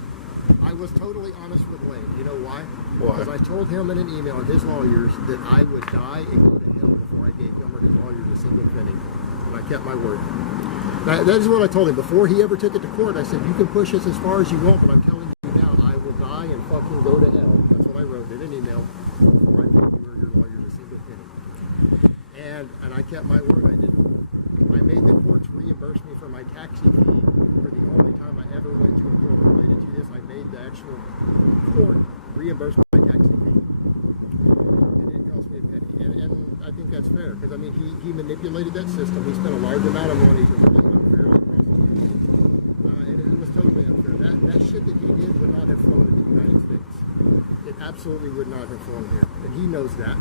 I was totally honest with Wayne. You know why? Why? Because I told him in an email and his lawyers that I would die and go to hell before I gave him or his lawyers a single penny. And I kept my word. That is what I told him. Before he ever took it to court, I said, you can push us as far as you want, but I'm telling you now, I will die and fucking go to hell. kept my word. I made the courts reimburse me for my taxi fee for the only time I ever went to a court related to this. I made the actual court reimburse my taxi fee. It didn't cost me a penny. And I think that's fair because, I mean, he manipulated that system. He spent a large amount of money to really unfairly prosecute. And it was totally unfair. That shit that he did would not have flown in the United States. It absolutely would not have flown here. And he knows that.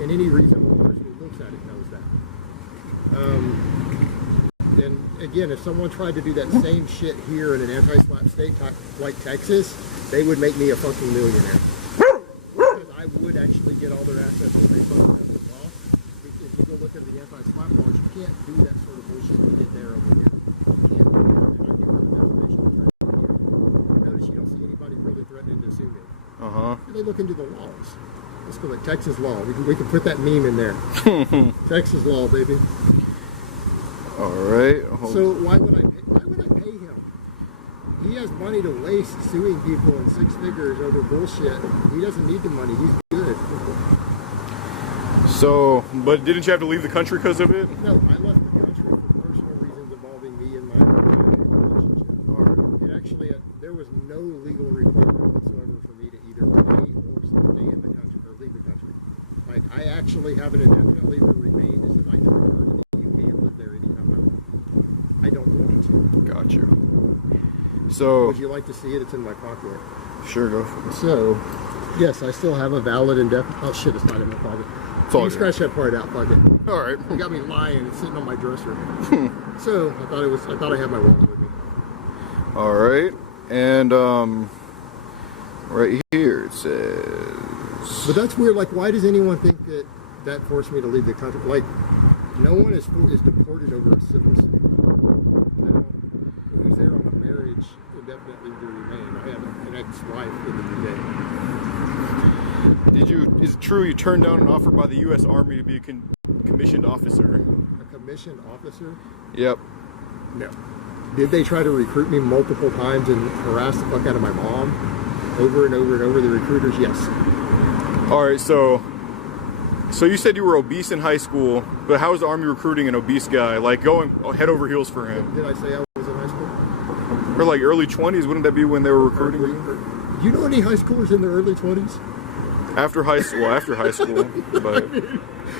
And any reasonable person who looks at it knows that. And again, if someone tried to do that same shit here in an anti-slap state like Texas, they would make me a fucking millionaire. Because I would actually get all their assets when they fucking have the law. If you go look at the anti-slap laws, you can't do that sort of bullshit you did there over here. You can't do that. And I think that's the definition of threatening here. Notice you don't see anybody really threatening to sue me. They look into the laws. Let's go like Texas law. We can put that meme in there. Texas law, baby. All right. So why would I pay him? He has money to waste suing people in 6 figures over bullshit. He doesn't need the money. He's good. So, but didn't you have to leave the country because of it? No, I left the country for personal reasons involving me and my relationship. All right. It actually, there was no legal requirement whatsoever for me to either pay or stay in the country or leave the country. Like, I actually have an indefinite leave to remain. This is I can return to the UK and live there anytime I want. I don't want to. Got you. So, would you like to see it? It's in my pocket. Sure, go for it. So, yes, I still have a valid indefinite. Oh shit, it's not in my pocket. You can scratch that part out, fuck it. All right. You got me lying. It's sitting on my dresser. So I thought I had my wallet with me. All right, and right here it says. But that's weird. Like, why does anyone think that forced me to leave the country? Like, no one is deported over a civil suit. Who's there on a marriage indefinite leave to remain? I have an ex-wife in the UK. Is it true you turned down an offer by the U.S. Army to be a commissioned officer? A commissioned officer? Yep. No. Did they try to recruit me multiple times and harass the fuck out of my mom? Over and over and over, the recruiters? Yes. All right, so you said you were obese in high school, but how is the Army recruiting an obese guy? Like going head over heels for him? Did I say I was in high school? Or like early 20s, wouldn't that be when they were recruiting you? Do you know any high schoolers in their early 20s? After high school, but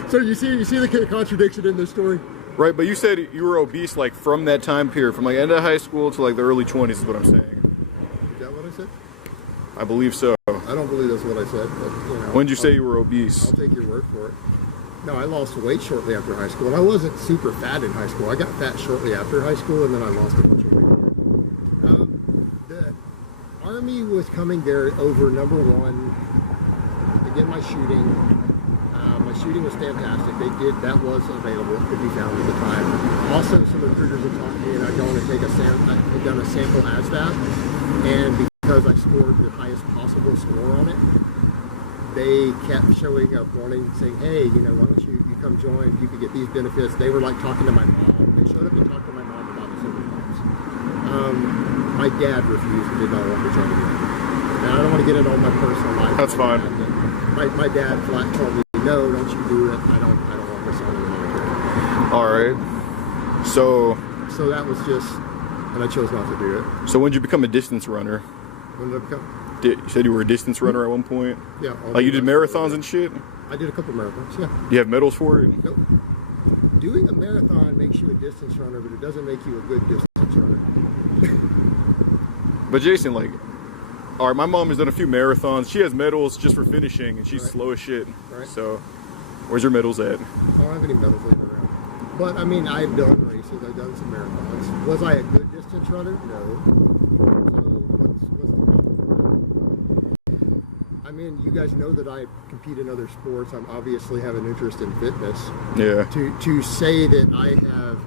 so you see the contradiction in this story, right? But you said you were obese like from that time period, from like end of high school to like the early 20s, is what I'm saying. Is that what I said? I believe so. I don't believe that's what I said, but you know. When did you say you were obese? I'll take your word for it. No, I lost weight shortly after high school, and I wasn't super fat in high school. I got fat shortly after high school, and then I lost a bunch of weight. The Army was coming there over, number one, again, my shooting. My shooting was fantastic. That was available, could be found at the time. Also, some recruiters had talked to me, and I'd gone to take a sample. I had done a sample ASVAB, and because I scored the highest possible score on it, they kept showing up, saying, "Hey, you know, why don't you come join? You could get these benefits." They were like talking to my mom. They showed up and talked to my mom about this several times. My dad refused and did not want to join me. Now, I don't want to get into all my personal life. That's fine. My dad flat told me, "No, don't you do it. I don't want this on the military." All right. So that was just, and I chose not to do it. So when did you become a distance runner? When did I become? You said you were a distance runner at one point? Yeah. Like you did marathons and shit? I did a couple marathons, yeah. Do you have medals for it? Nope. Doing a marathon makes you a distance runner, but it doesn't make you a good distance runner. But Jason, like, all right, my mom has done a few marathons. She has medals just for finishing, and she's slow as shit. Right. So, where's your medals at? I don't have any medals laying around. But, I mean, I've done races. I've done some marathons. Was I a good distance runner? No. So, what's the problem? I mean, you guys know that I compete in other sports. I'm obviously have an interest in fitness. Yeah. To say that I have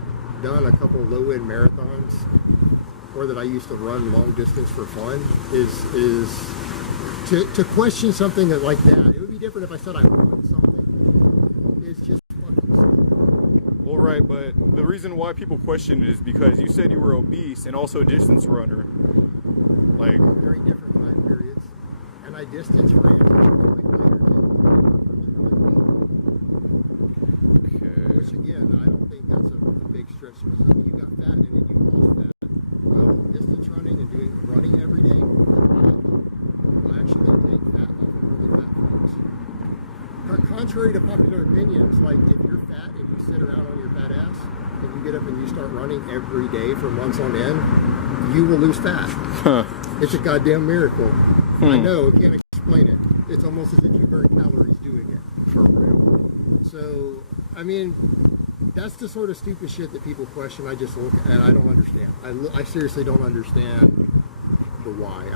done a couple low-end marathons, or that I used to run long distance for fun, is to question something like that. It would be different if I said I won something. It's just fucking silly. Well, right, but the reason why people question it is because you said you were obese and also a distance runner. Like during different time periods, and I distance ran like later too. Okay. Which again contrary to popular opinions, like if you're fat and you sit around on your fat ass and you get up and you start running every day for months on end, you will lose fat. Huh. It's a goddamn miracle. I know, I can't explain it. It's almost as if you burn calories doing it. For real. So, I mean, that's the sort of stupid shit that people question. I just look and I don't understand. I seriously don't understand the why.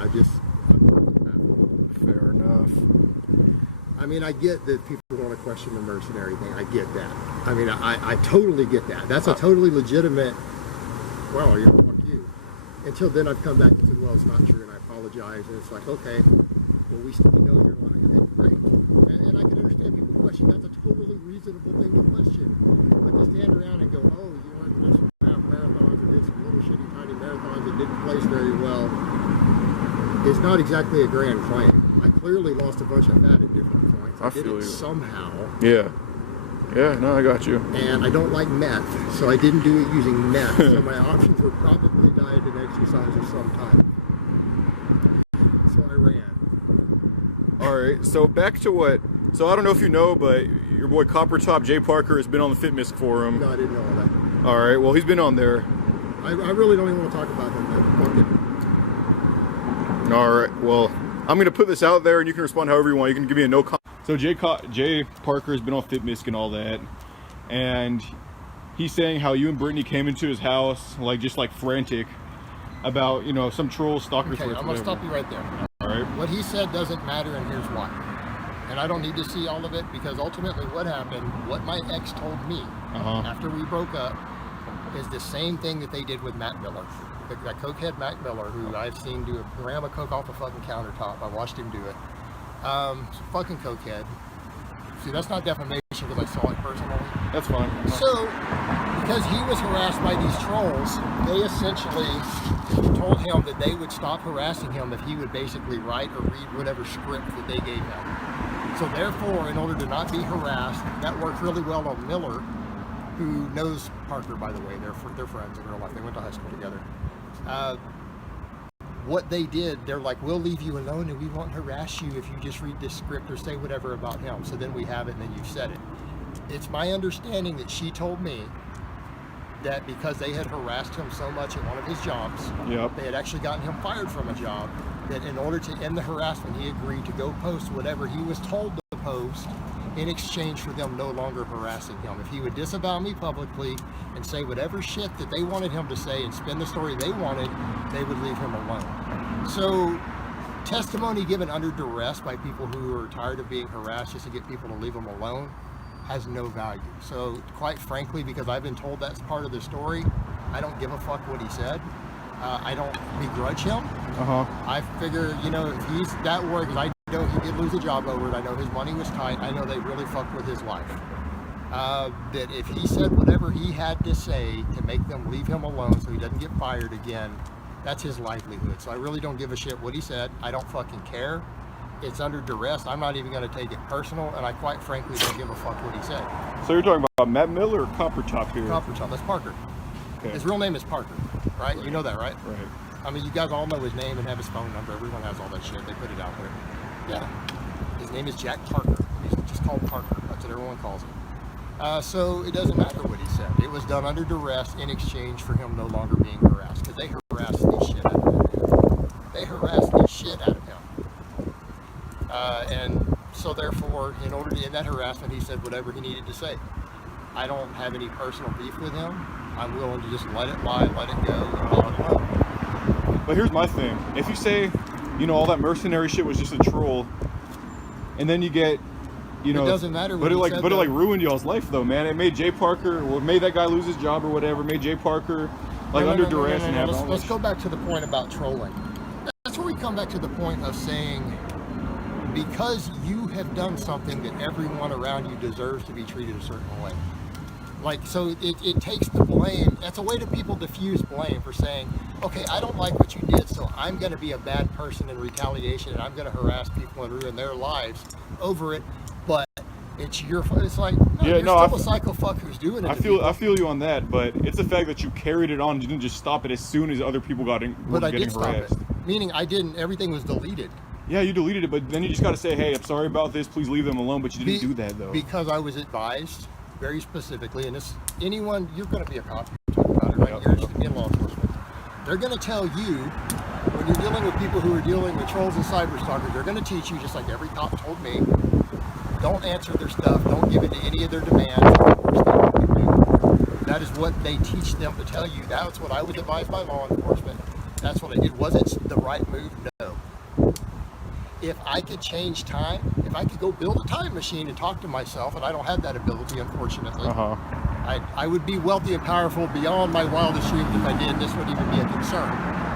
Fair enough. I mean, I get that people want to question the mercenary thing. I get that. I mean, I totally get that. That's a totally legitimate, well, fuck you. Until then, I've come back and said, well, it's not true, and I apologize. And it's like, okay, well, we know you're lying. Okay, great. And I can understand people question. That's a totally reasonable thing to question. But to stand around and go, oh, you went to some half marathons or did some little shitty tiny marathons that didn't place very well is not exactly a grand claim. I clearly lost a bunch of fat at different points. I did it somehow. Yeah. Yeah, no, I got you. And I don't like meth, so I didn't do it using meth. So my options were probably diet and exercise of some time. So I ran. All right, so back to what... So I don't know if you know, but your boy Copper Top Jay Parker has been on the Fitness Forum. No, I didn't know all that. All right, well, he's been on there. I really don't even want to talk about him. All right, well, I'm going to put this out there, and you can respond however you want. You can give me a no comment. So Jay Parker has been on FitMisk and all that, and he's saying how you and Brittany came into his house, like, just like frantic about, you know, some troll stalker. Okay, I'm going to stop you right there. All right. What he said doesn't matter, and here's why. And I don't need to see all of it, because ultimately what happened, what my ex told me after we broke up, is the same thing that they did with Matt Miller. That cokehead Matt Miller, who I've seen do a gram of coke off a fucking countertop. I watched him do it. Fucking cokehead. See, that's not defamation because I saw it personally. That's fine. So, because he was harassed by these trolls, they essentially told him that they would stop harassing him if he would basically write or read whatever script that they gave him. So therefore, in order to not be harassed, that worked really well on Miller, who knows Parker, by the way. They're friends in real life. They went to high school together. What they did, they're like, we'll leave you alone and we won't harass you if you just read this script or say whatever about him. So then we have it and then you've said it. It's my understanding that she told me that because they had harassed him so much at one of his jobs, they had actually gotten him fired from a job, that in order to end the harassment, he agreed to go post whatever he was told to post in exchange for them no longer harassing him. If he would disavow me publicly and say whatever shit that they wanted him to say and spin the story they wanted, they would leave him alone. So testimony given under duress by people who are tired of being harassed just to get people to leave them alone has no value. So quite frankly, because I've been told that's part of the story, I don't give a fuck what he said. I don't begrudge him. I figure, you know, if he's that worried, because I know he did lose a job over it, I know his money was tight, I know they really fucked with his life. That if he said whatever he had to say to make them leave him alone so he doesn't get fired again, that's his livelihood. So I really don't give a shit what he said. I don't fucking care. It's under duress. I'm not even going to take it personal, and I quite frankly don't give a fuck what he said. So you're talking about Matt Miller or Copper Top here? Copper Top, that's Parker. Okay. His real name is Parker, right? You know that, right? Right. I mean, you guys all know his name and have his phone number. Everyone has all that shit. They put it out there. Yeah. His name is Jack Parker. He's just called Parker. That's what everyone calls him. So it doesn't matter what he said. It was done under duress in exchange for him no longer being harassed, because they harassed the shit out of him. They harassed the shit out of him. And so therefore, in order to end that harassment, he said whatever he needed to say. I don't have any personal beef with him. I'm willing to just let it lie, let it go, and let it go. But here's my thing. If you say, you know, all that mercenary shit was just a troll, and then you get, you know, it doesn't matter what but it said, it like ruined y'all's life though, man. It made Jay Parker, or made that guy lose his job or whatever, made Jay Parker like under duress and have all Let's go back to the point about trolling. That's where we come back to the point of saying, because you have done something that everyone around you deserves to be treated a certain way. Like, so it takes the blame. That's a way to people diffuse blame for saying, okay, I don't like what you did, so I'm going to be a bad person in retaliation, and I'm going to harass people and ruin their lives over it, but it's your fault. It's like, no, you're still a psycho fuck who's doing it. I feel you on that, but it's the fact that you carried it on. You didn't just stop it as soon as other people were getting harassed. Stop it. Meaning I didn't, everything was deleted. Yeah, you deleted it, but then you just got to say, hey, I'm sorry about this. Please leave them alone. But you didn't do that, though. Because I was advised very specifically, and this, anyone, you're going to be a cop, you're talking about it, right? You're in law enforcement. They're going to tell you, when you're dealing with people who are dealing with trolls and cyberstalkers, they're going to teach you, just like every cop told me, don't answer their stuff, don't give in to any of their demands. That is what they teach them to tell you. That's what I was advised by law enforcement. That's what it wasn't the right move, no. If I could change time, if I could go build a time machine and talk to myself, and I don't have that ability, unfortunately, I would be wealthy and powerful beyond my wildest dreams. If I did, this wouldn't even be a concern.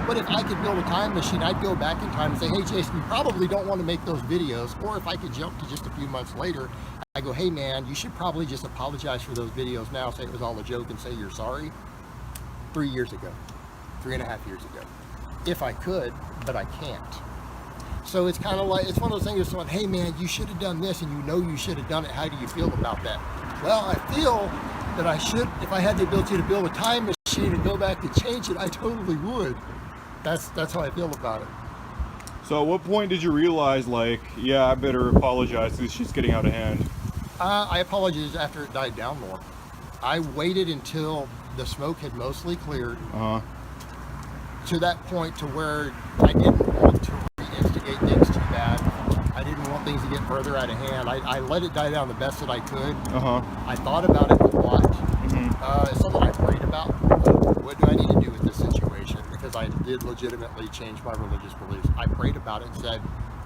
But if I could build a time machine, I'd go back in time and say, hey, Jason, you probably don't want to make those videos. Or if I could jump to just a few months later, I go, hey, man, you should probably just apologize for those videos now, say it was all a joke, and say you're sorry. 3 years ago, 3.5 years ago. If I could, but I can't. So it's kind of like, it's one of those things where someone, hey man, you should have done this, and you know you should have done it. How do you feel about that? Well, I feel that I should, if I had the ability to build a time machine and go back and change it, I totally would. That's how I feel about it. So at what point did you realize, like, yeah, I better apologize, this shit's getting out of hand? I apologized after it died down more. I waited until the smoke had mostly cleared to that point to where I didn't want to reinstigate things too bad. I didn't want things to get further out of hand. I let it die down the best that I could. I thought about it a lot. It's something I prayed about. What do I need to do with this situation? Because I did legitimately change my religious beliefs. I prayed about it and said,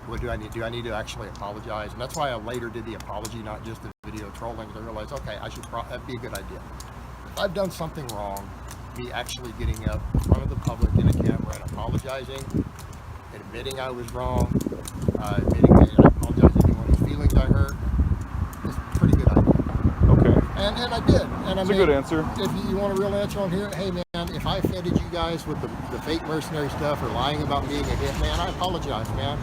what do I need? Do I need to actually apologize? And that's why I later did the apology, not just the video trolling. Because I realized, okay, that'd be a good idea. If I've done something wrong, me actually getting up in front of the public in a camera and apologizing, admitting I was wrong, admitting that I apologize to anyone whose feelings I hurt, is a pretty good idea. Okay. And I did. And That's a good answer. If you want a real answer on here, hey man, if I offended you guys with the fake mercenary stuff or lying about being a hitman, I apologize, man.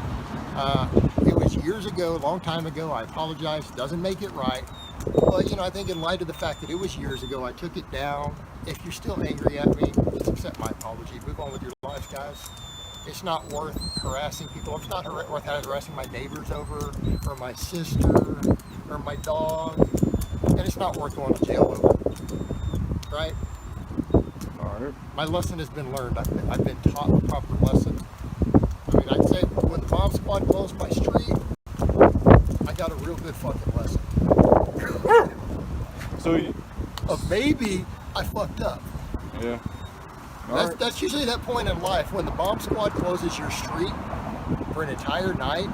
It was years ago, a long time ago. I apologize. Doesn't make it right. But, you know, I think in light of the fact that it was years ago, I took it down. If you're still angry at me, just accept my apology. Move on with your life, guys. It's not worth harassing people. It's not worth harassing my neighbors over, or my sister, or my dog. And it's not worth going to jail over. Right? All right. My lesson has been learned. I've been taught the proper lesson. I mean, I'd say when the bomb squad closed my street, I got a real good fucking lesson. So maybe I fucked up. Yeah. That's usually that point in life when the bomb squad closes your street for an entire night.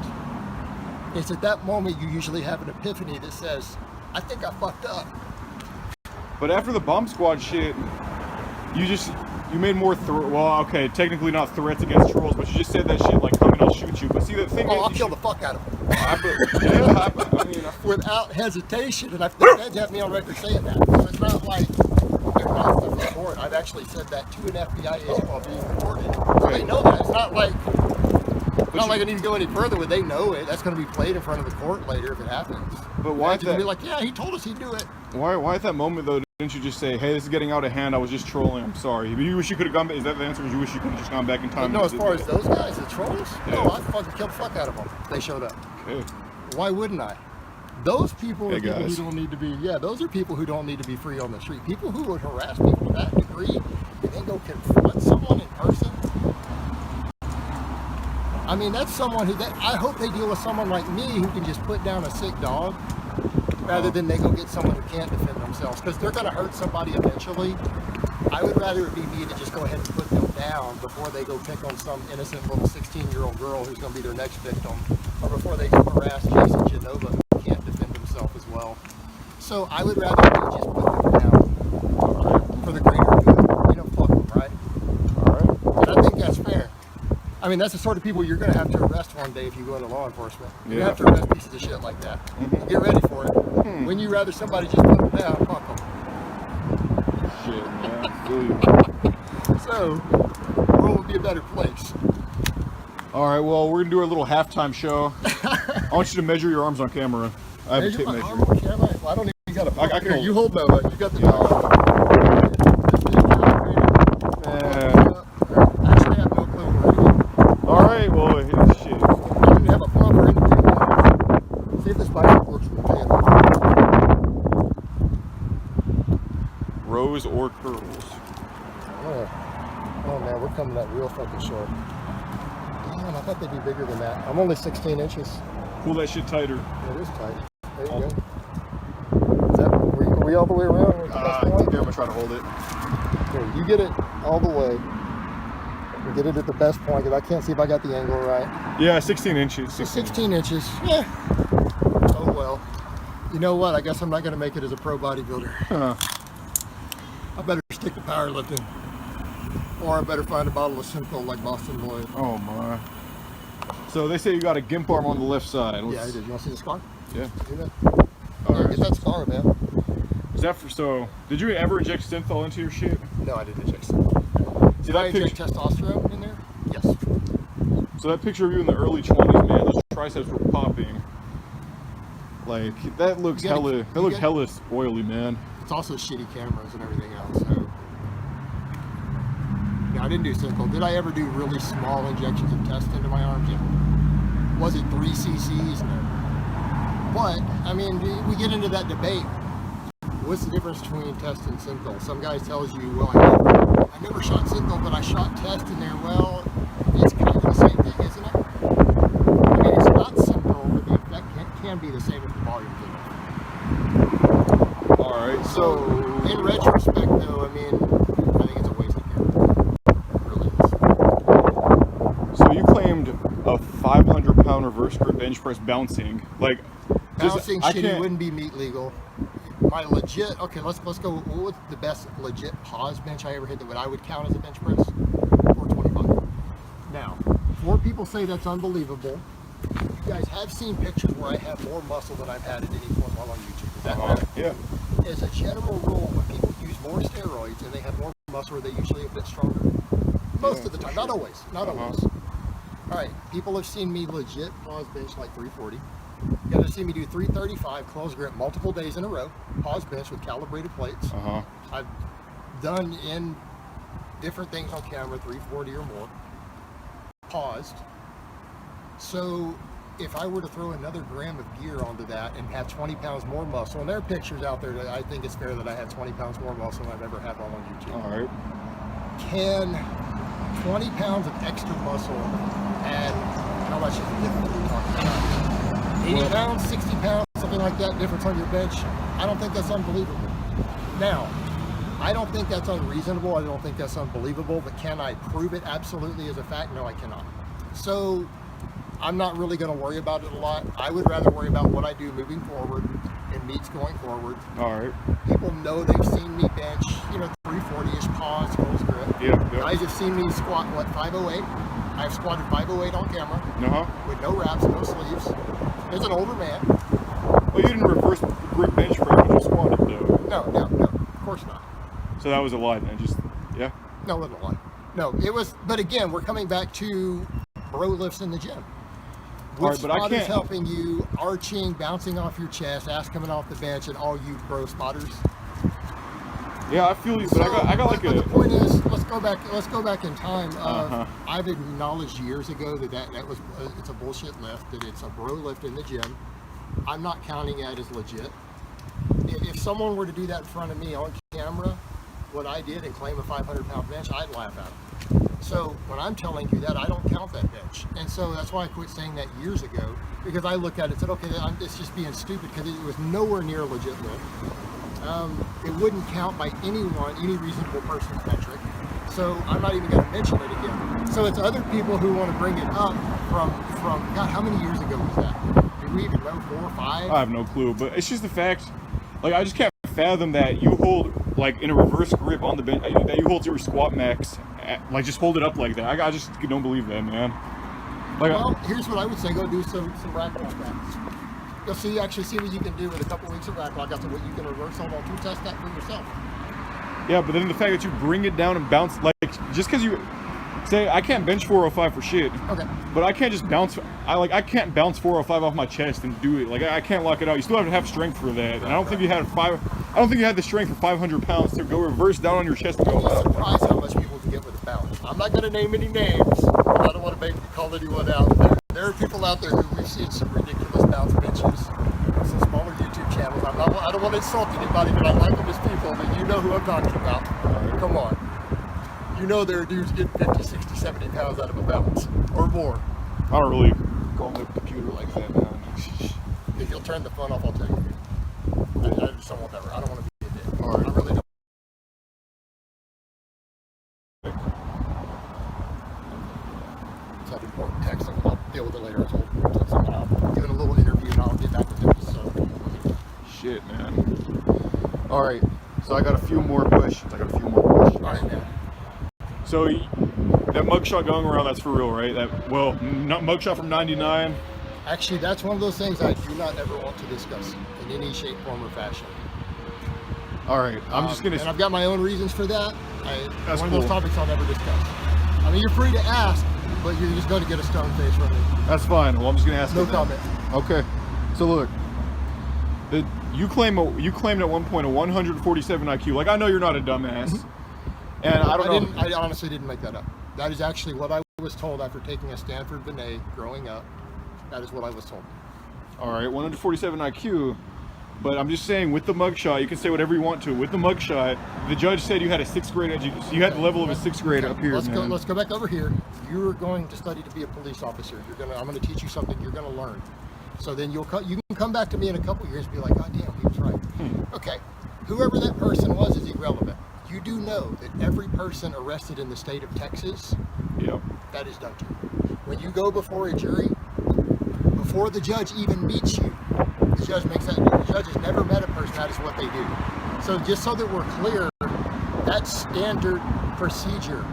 It's at that moment you usually have an epiphany that says, I think I fucked up. But after the bomb squad shit, you made more well, okay, technically not threats against trolls, but you just said that shit like, come and I'll shoot you. But see, the thing is, I'll kill the fuck out of them. I mean, without hesitation, and I think Feds have me on record saying that. So it's not like they're not stuff in court. I've actually said that to an FBI agent while being recorded. So they know that. It's not like I need to go any further with. They know it. That's going to be played in front of the court later if it happens. But why? Going to be like, yeah, he told us he'd do it. Why at that moment though? Didn't you just say, hey, this is getting out of hand, I was just trolling, I'm sorry? You wish you could have gone back, is that the answer? You wish you could have just gone back in time? No, as far as those guys, the trolls, no, I fucking killed the fuck out of them. They showed up. Okay. Why wouldn't I? Those people are Hey, people guys. who don't need to be, those are people who don't need to be free on the street. People who would harass people to that degree and then go confront someone in person. I mean, that's someone I hope they deal with someone like me who can just put down a sick dog rather than they go get someone who can't defend themselves, because they're going to hurt somebody eventually. I would rather it be me to just go ahead and put them down before they go pick on some innocent little 16-year-old girl who's going to be their next victim, or before they go harass Jason Genova who can't defend himself as well. So I would rather me just put them down for the greater good. You know, fuck them, right? All right. And I think that's fair. I mean, that's the sort of people you're going to have to arrest one day if you go into law enforcement. You're going to have to arrest pieces of shit like that. Get ready for it. When you rather somebody just put them down, fuck them. Shit, man. So, the world would be a better place. All right, well, we're going to do our little halftime show. I want you to measure your arms on camera. I have a tape measure. Arm on camera? Well, I don't even got a I can here, hold- you hold Noah. You got the top. Actually, I have no clue where it is. All right, well, shit. I don't bicep works with the Rows or curls? Oh man, we're coming up real fucking short. Damn, I thought they'd be bigger than that. I'm only 16 inches. Pull that shit tighter. It is tight. There you go. Is that, are we all the way around? Here, I'm gonna try to hold it. Here, you get it all the way. We get it at the best point because I can't see if I got the angle right. Yeah, 16 inches. 16 inches. Yeah. Oh well. You know what? I guess I'm not going to make it as a pro bodybuilder. Huh. I better stick to powerlifting. Or I better find a bottle of Simcoe like Boston Boy. Oh my. So they say you got a gimp arm on the left side. Yeah, I did. You want to see the scar? Yeah. Do that. All Yeah, right. get that scar, man. Is that for, so, did you ever inject synthol into your shit? No, I didn't inject some. See Did I that inject picture? testosterone in there? Yes. So that picture of you in the early 20s, man, those triceps were popping. Like, that looks You gotta- hella, you that looks gotta- hella oily, man. It's also shitty cameras and everything else. So, yeah, I didn't do Simcoe. Did I ever do really small injections of test into my arms? Yeah. Was it 3 cc's? No. But I mean, we get into that debate. What's the difference between test and Simcoe? Some guys tells you, well, I never shot Simcoe, but I shot test in there. Well, it's kind of the same thing, isn't it? I mean, it's not Simcoe, but the effect can be the same if the volume's in it. Alright, So, so, in retrospect, though, I mean, I think it's a waste of camera. It really is. so you claimed a 500-pound reverse grip bench press bouncing. Like, Bouncing I shitty can't- wouldn't be meat legal. My legit, okay, let's go. What was the best legit pause bench I ever hit that I would count as a bench press? 425. Now, 4 people say that's unbelievable. You guys have seen pictures where I have more muscle than I've had at any point while on YouTube. Is that correct? Yeah. As a general rule, when people use more steroids and they have more muscle, they're usually a bit stronger. Most of the time, not always, not always. All right, people have seen me legit pause bench like 340. You guys have seen me do 335 close grip multiple days in a row, pause bench with calibrated plates. I've done in different things on camera, 340 or more, paused. So if I were to throw another gram of gear onto that and have 20 pounds more muscle, and there are pictures out there that I think it's fair that I have 20 pounds more muscle than I've ever had while on YouTube. Alright. Can 20 pounds of extra muscle and how much is the difference we're talking about? 80 pounds, 60 pounds, something like that difference on your bench? I don't think that's unbelievable. Now, I don't think that's unreasonable. I don't think that's unbelievable, but can I prove it absolutely as a fact? No, I cannot. So I'm not really going to worry about it a lot. I would rather worry about what I do moving forward and meets going forward. Alright. People know they've seen me bench, 340-ish pause, close grip. Yeah. Guys have seen me squat, 508? I've squatted 508 on camera with no wraps, no sleeves. As an older man. Well, you didn't reverse grip bench press when you squatted, though. No, of course not. So that was a lie then, yeah? No, it wasn't a lie. No, it was, but again, we're coming back to bro lifts in the gym. Which Alright, but I spot is can't- helping you, arching, bouncing off your chest, ass coming off the bench, and all you bro spotters? Yeah, I feel you, but I got like but a... the point is, let's go back in time. Uh-huh. I've acknowledged years ago that was it's a bullshit lift, that it's a bro lift in the gym. I'm not counting that as legit. If someone were to do that in front of me on camera, what I did and claim a 500-pound bench, I'd laugh at them. So when I'm telling you that, I don't count that bench. And so that's why I quit saying that years ago, because I looked at it and said, okay, it's just being stupid, because it was nowhere near a legit lift. It wouldn't count by any reasonable person's metric. So I'm not even going to mention it again. So it's other people who want to bring it up from God, how many years ago was that? Do we even know, 4 or 5? I have no clue, but it's just the fact, like, I just can't fathom that you hold, like, in a reverse grip on the bench, that you hold to your squat max, like, just hold it up like that. I just don't believe that, man. Like, Well, here's what I would say: go do some rack lock backs. You'll see what you can do with a couple weeks of rack lock. That's what you can reverse hold on to. Test that for yourself. yeah, but then the fact that you bring it down and bounce, like, just because you say, I can't bench 405 for shit, Okay. but I can't just bounce, I can't bounce 405 off my chest and do it. Like, I can't lock it out. You still have to have strength for that. And I don't think you had the strength for 500 pounds to go reverse down on your chest and go I'm up. surprised how much people can get with a bounce. I'm not going to name any names. I don't want to call anyone out. There are people out there who we've seen some ridiculous bounce benches I don't want to insult anybody, but I like them as people, but you know who I'm talking about. Come on. You know there are dudes getting 50, 60, 70 pounds out of a balance, or more. I don't really go on the computer like that, man. If you'll turn the phone off, I'll tell you. I just don't want that. I don't want to be a dick. All right. I really don't. It's not important text. I'll deal with it later. I told someone I'm doing a little interview and I'll get back with them. So. Shit, man. All right. So I got a few more questions. All right, man. So that mugshot going around, that's for real, right? Not mugshot from '99. Actually, that's one of those things I do not ever want to discuss in any shape, form, or fashion. All right, I'm just gonna. And I've got my own reasons for that. That's one cool. of those topics I'll never discuss. I mean, you're free to ask, but you're just going to get a stone face from me. That's fine. Well, I'm just gonna ask. No it now. comment. Okay. So look, you claimed at one point a 147 IQ. Like, I know you're not a dumbass, and I don't know. I honestly didn't make that up. That is actually what I was told after taking a Stanford Binet growing up. That is what I was told. All right, 147 IQ. But I'm just saying, with the mugshot, you can say whatever you want to. With the mugshot, the judge said you had a 6th grade education. You had the level of a 6th grade up here, man. Let's go back over here. You're going to study to be a police officer. I'm going to teach you something you're going to learn. So then you can come back to me in a couple years and be like, God damn, he was right. Okay, whoever that person was is irrelevant. You do know that every person arrested in the state of Texas, Yep. that is done to. When you go before a jury, before the judge even meets you, the judge has never met a person. That is what they do. So just so that we're clear, that's standard procedure.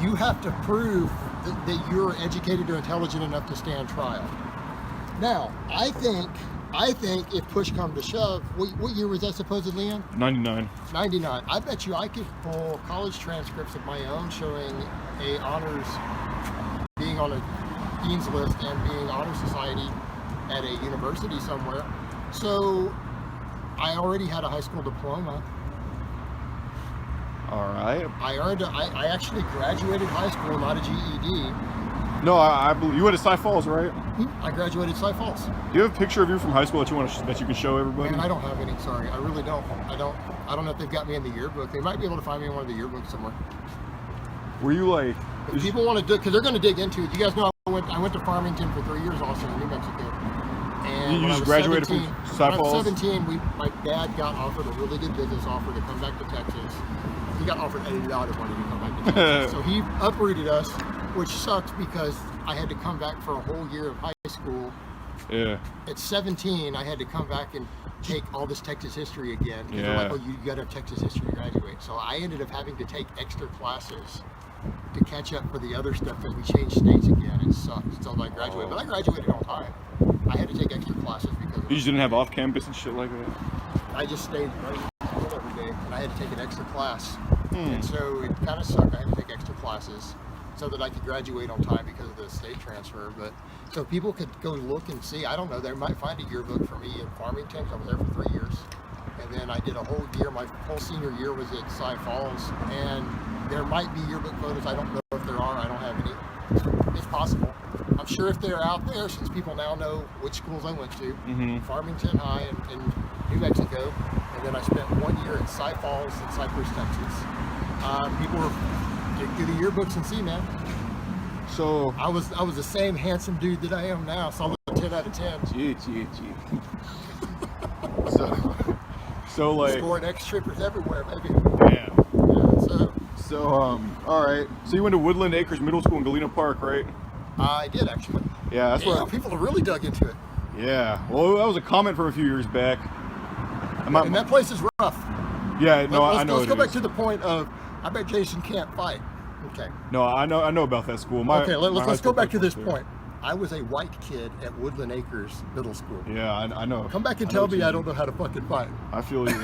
You have to prove that you're educated or intelligent enough to stand trial. Now, I think if push come to shove, what year was that supposedly in? 99. 99. I bet you I could pull college transcripts of my own showing a honors, being on a dean's list and being honor society at a university somewhere. So I already had a high school diploma. All right. I actually graduated high school, not a GED. No, I believe you went to Cy Falls, right? I graduated Cy Falls. Do you have a picture of you from high school that you can show everybody? Man, I don't have any. Sorry, I really don't. I don't know if they've got me in the yearbook. They might be able to find me in one of the yearbooks somewhere. Were you like? If people want to do, because they're going to dig into it. You guys know I went to Farmington for 3 years, also in New Mexico. And You when just I was graduated 17, from Cy when I was Falls? 17, my dad got offered a really good business offer to come back to Texas. He got offered $80 money to come back to Texas. So he uprooted us, which sucked because I had to come back for a whole year of high school. Yeah. At 17, I had to come back and take all this Texas history again. Yeah. They're like, oh, you got to have Texas history to graduate. So I ended up having to take extra classes to catch up for the other stuff because we changed states again. It sucked. So I graduated, but I graduated on time. I had to take extra classes because You just didn't have off campus and shit like that. I just stayed right in school every day, and I had to take an extra class. And so it kind of sucked. I had to take extra classes so that I could graduate on time because of the state transfer. But so people could go look and see. I don't know. They might find a yearbook for me in Farmington. I was there for 3 years, and then I did a whole year. My whole senior year was at Cy Falls, and there might be yearbook photos. I don't know if there are. I don't have any. It's possible. I'm sure if they're out there, since people now know which schools I went to, Farmington High in New Mexico, and then I spent 1 year at Cy Falls in Cypress, Texas. People were do the yearbooks and see, man. So I was the same handsome dude that I am now. Solid 10 out of 10. Gee. so like Scoring X strippers everywhere, baby. Yeah. So all right. So you went to Woodland Acres Middle School in Galena Park, right? I did actually. Yeah, that's what people have really dug into it. Yeah. Well, that was a comment from a few years back. And that place is rough. Yeah, no, I know. Let's go back to the point of I bet Jason can't fight. Okay. No, I know about that school. Let's go back to this point. I was a white kid at Woodland Acres Middle School. Yeah, I know. Come back and tell me I don't know how to fucking fight. I feel you.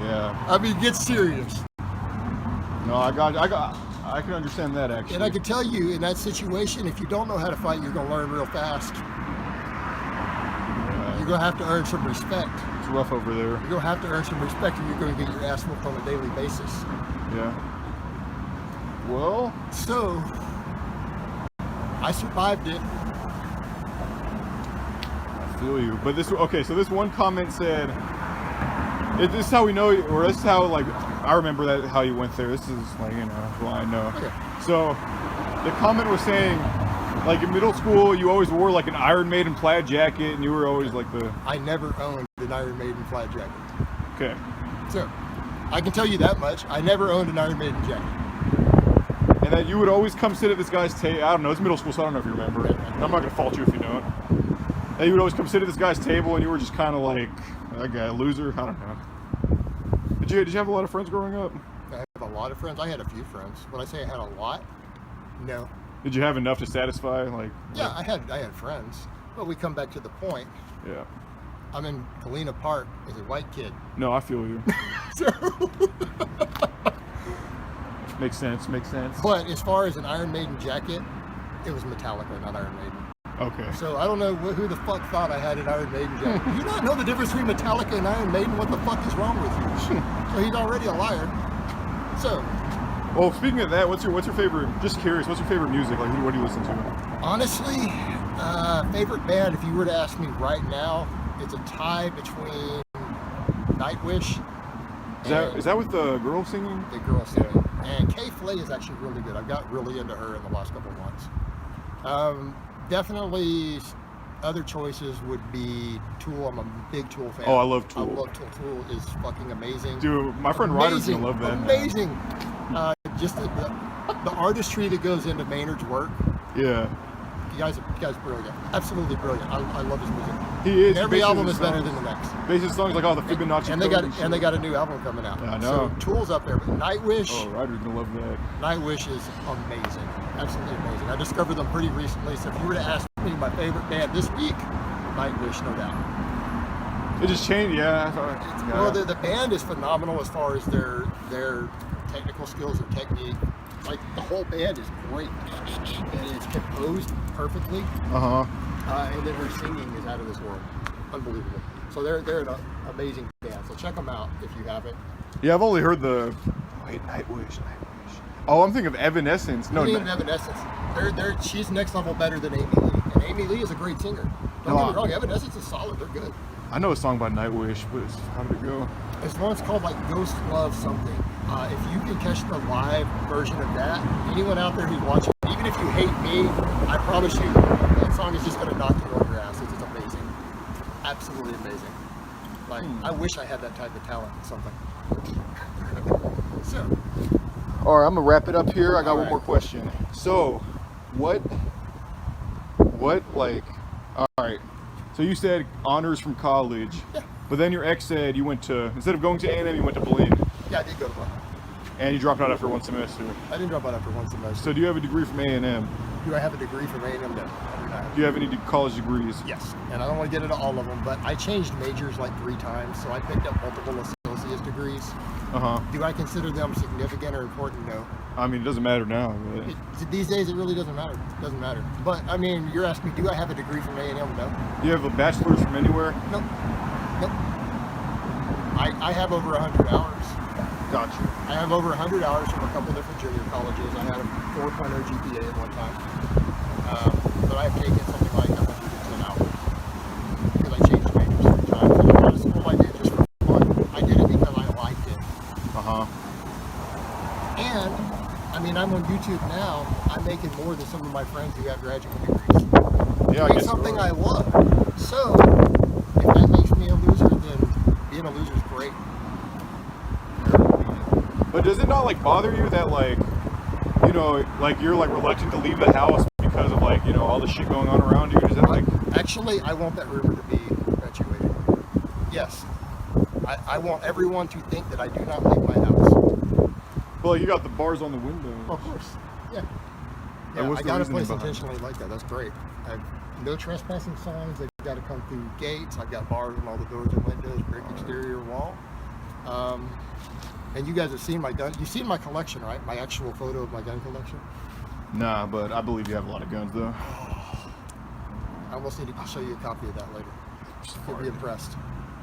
Yeah. I mean, get serious. No, I can understand that actually. And I can tell you, in that situation, if you don't know how to fight, you're gonna learn real fast. Yeah. You're gonna have to earn some respect. It's rough over there. You're gonna have to earn some respect, and you're gonna get your ass whooped on a daily basis. Yeah. Well, so I survived it. I feel you. But this, okay, so this one comment said, this is how we know, or this is how, like, I remember that, how you went there. This is, like, you know, well, I know. Okay. So, the comment was saying, like, in middle school, you always wore, like, an Iron Maiden plaid jacket, and you were always, like, the... I never owned an Iron Maiden plaid jacket. Okay. So, I can tell you that much. I never owned an Iron Maiden jacket. And that you would always come sit at this guy's table. I don't know, it's middle school, so I don't know if you remember it. I'm not going to fault you if you don't. And you would always come sit at this guy's table, and you were just kind of like, that guy, a loser. I don't know. Did you have a lot of friends growing up? I have a lot of friends. I had a few friends. When I say I had a lot, no. Did you have enough to satisfy? Like, yeah, I had friends. But we come back to the point. Yeah. I'm in Galena Park as a white kid. No, I feel you. So Makes sense, makes sense. but as far as an Iron Maiden jacket, it was Metallica, not Iron Maiden. Okay. So I don't know who the fuck thought I had an Iron Maiden jacket. Do you not know the difference between Metallica and Iron Maiden? What the fuck is wrong with you? So he's already a liar. So, well, speaking of that, what's your favorite? Just curious, what's your favorite music? Like, what do you listen to? honestly, favorite band, if you were to ask me right now, it's a tie between Nightwish. Is that with the girl singing? The girl singing. And Kay Flay is actually really good. I've got really into her in the last couple of months. Definitely other choices would be Tool. I'm a big Tool fan. Oh, I love Tool. I love Tool. Tool is fucking amazing. Dude, my friend Ryder's gonna love that. Amazing. Just the artistry that goes into Maynard's work. Yeah. You guys are brilliant. Absolutely brilliant. I love his music. He is. Every album is better than the next. Basic songs like all the Fibonacci. And they got a new album coming out. Yeah, I know. So Tool's up there, but Nightwish. Oh, Ryder's gonna love that. Nightwish is amazing. Absolutely amazing. I discovered them pretty recently. So if you were to ask me my favorite band this week, Nightwish, no doubt. It just changed, yeah. Well, the band is phenomenal as far as their technical skills and technique. Like, the whole band is great, and it's composed perfectly. And then her singing is out of this world, unbelievable. So they're an amazing band. So check them out if you haven't. Yeah, I've only heard the Nightwish. Oh, I'm thinking of Evanescence. No, Even Evanescence. She's next level better than Amy Lee, and Amy Lee is a great singer. Don't get me wrong, Evanescence is solid. They're good. I know a song by Nightwish, but how did it go? It's one called like Ghost Love something. If you can catch the live version of that, anyone out there who's watching, even if you hate me, I promise you, that song is just going to knock you on your ass. It's amazing. Absolutely amazing. Like, I wish I had that type of talent or something. So. All right, I'm going to wrap it up here. I got one right. more question. So, what, like, all right. So you said honors from college. Yeah. But then your ex said you went to, instead of going to A&M, you went to Blaine. Yeah, I did go to Blaha. And you dropped out after one semester. I didn't drop out after one semester. So do you have a degree from A&M? Do I have a degree from A&M? No, I do not. Do you have any college degrees? Yes, and I don't want to get into all of them, but I changed majors like 3 times, so I picked up multiple associate's degrees. Do I consider them significant or important? No. I mean, it doesn't matter now. But... These days, it really doesn't matter. It doesn't matter. But, I mean, you're asking me, do I have a degree from A&M? No. Do you have a bachelor's from anywhere? Nope. Nope. I have over 100 hours. Gotcha. I have over 100 hours from a couple different junior colleges. I had a 4.0 GPA at one time. But I have taken something like 110 hours. Because I changed majors 3 times. And a lot of school I did just for fun. I did it because I liked it. And, I mean, I'm on YouTube now. I'm making more than some of my friends who have graduate degrees. Yeah, Doing something I love. So, if that makes me a loser, then being a loser is great. But does it not, like, bother you that, like, you know, like, you're, like, reluctant to leave the house because of, like, you know, all the shit going on around you? Is that, like... Actually, I want that rumor to be perpetuated. Yes. I want everyone to think that I do not leave my house. Well, like, you got the bars on the windows. Of course. Yeah. Yeah, I got a place intentionally like that. That's great. I have no trespassing signs. They've got to come through gates. I've got bars on all the doors and windows, brick exterior wall. And you guys have seen my gun. You've seen my collection, right? My actual photo of my gun collection. Nah, but I believe you have a lot of guns, though. I almost need to show you a copy of that later. You'll be impressed.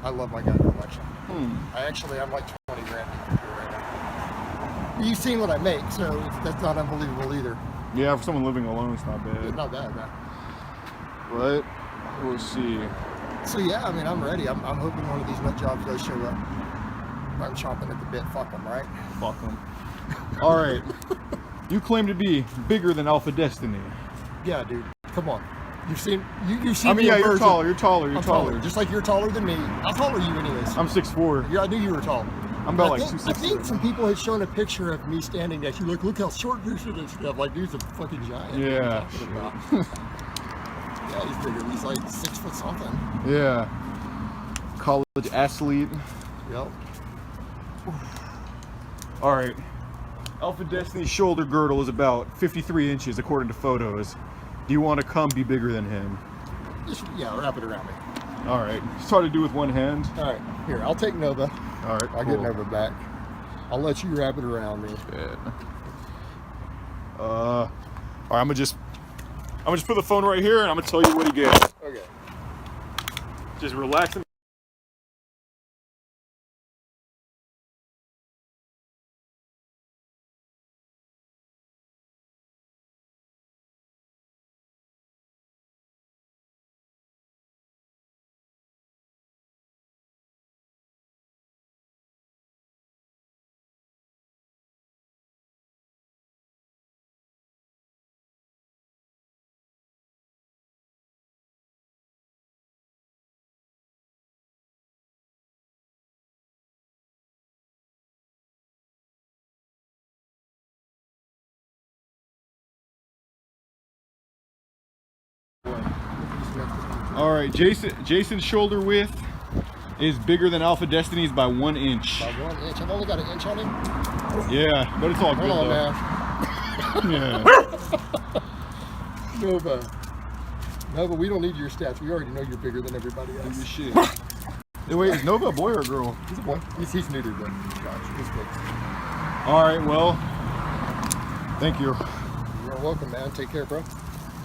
I love my gun collection. I'm like 20 grand right now. You've seen what I make, so that's not unbelievable either. Yeah, for someone living alone, it's not bad. It's not bad, man. But, we'll see. So yeah, I mean, I'm ready. I'm hoping one of these nut jobs does show up. I'm chomping at the bit. Fuck them, right? Fuck them. All right. You claim to be bigger than Alpha Destiny. Yeah, dude. Come on. You've seen. You've seen. I mean, me yeah, in you're person. taller. You're taller. You're I'm taller. Just like you're taller than me. How tall are you, anyways? I'm 6'4". Yeah, I knew you were tall. I'm about like I 260. think some people had shown a picture of me standing next to you. Look how short this is and stuff. Like, dude's a fucking giant. Yeah. Yeah, he's bigger. He's like 6 foot something. Yeah. College athlete. Yep. All right. Alpha Destiny's shoulder girdle is about 53 inches according to photos. Do you want to come be bigger than him? Just, yeah, wrap it around me. All right. It's hard to do with one hand. All right. Here, I'll take Nova. All right. I'll get Nova back. I'll let you wrap it around me. Yeah. All right. I'm gonna just put the phone right here, and I'm gonna tell you what he gets. Okay. Just relax. All right, Jason's shoulder width is bigger than Alpha Destiny's by 1 inch. By 1 inch. I've only got an inch on him. Yeah, but it's all good Hold on, though. man. Yeah. Nova, we don't need your stats. We already know you're bigger than everybody else. This shit. Hey, wait, is Nova a boy or a girl? He's a boy. He's neutered, but gosh, he's good. All right, well, thank you. You're welcome, man. Take care, bro.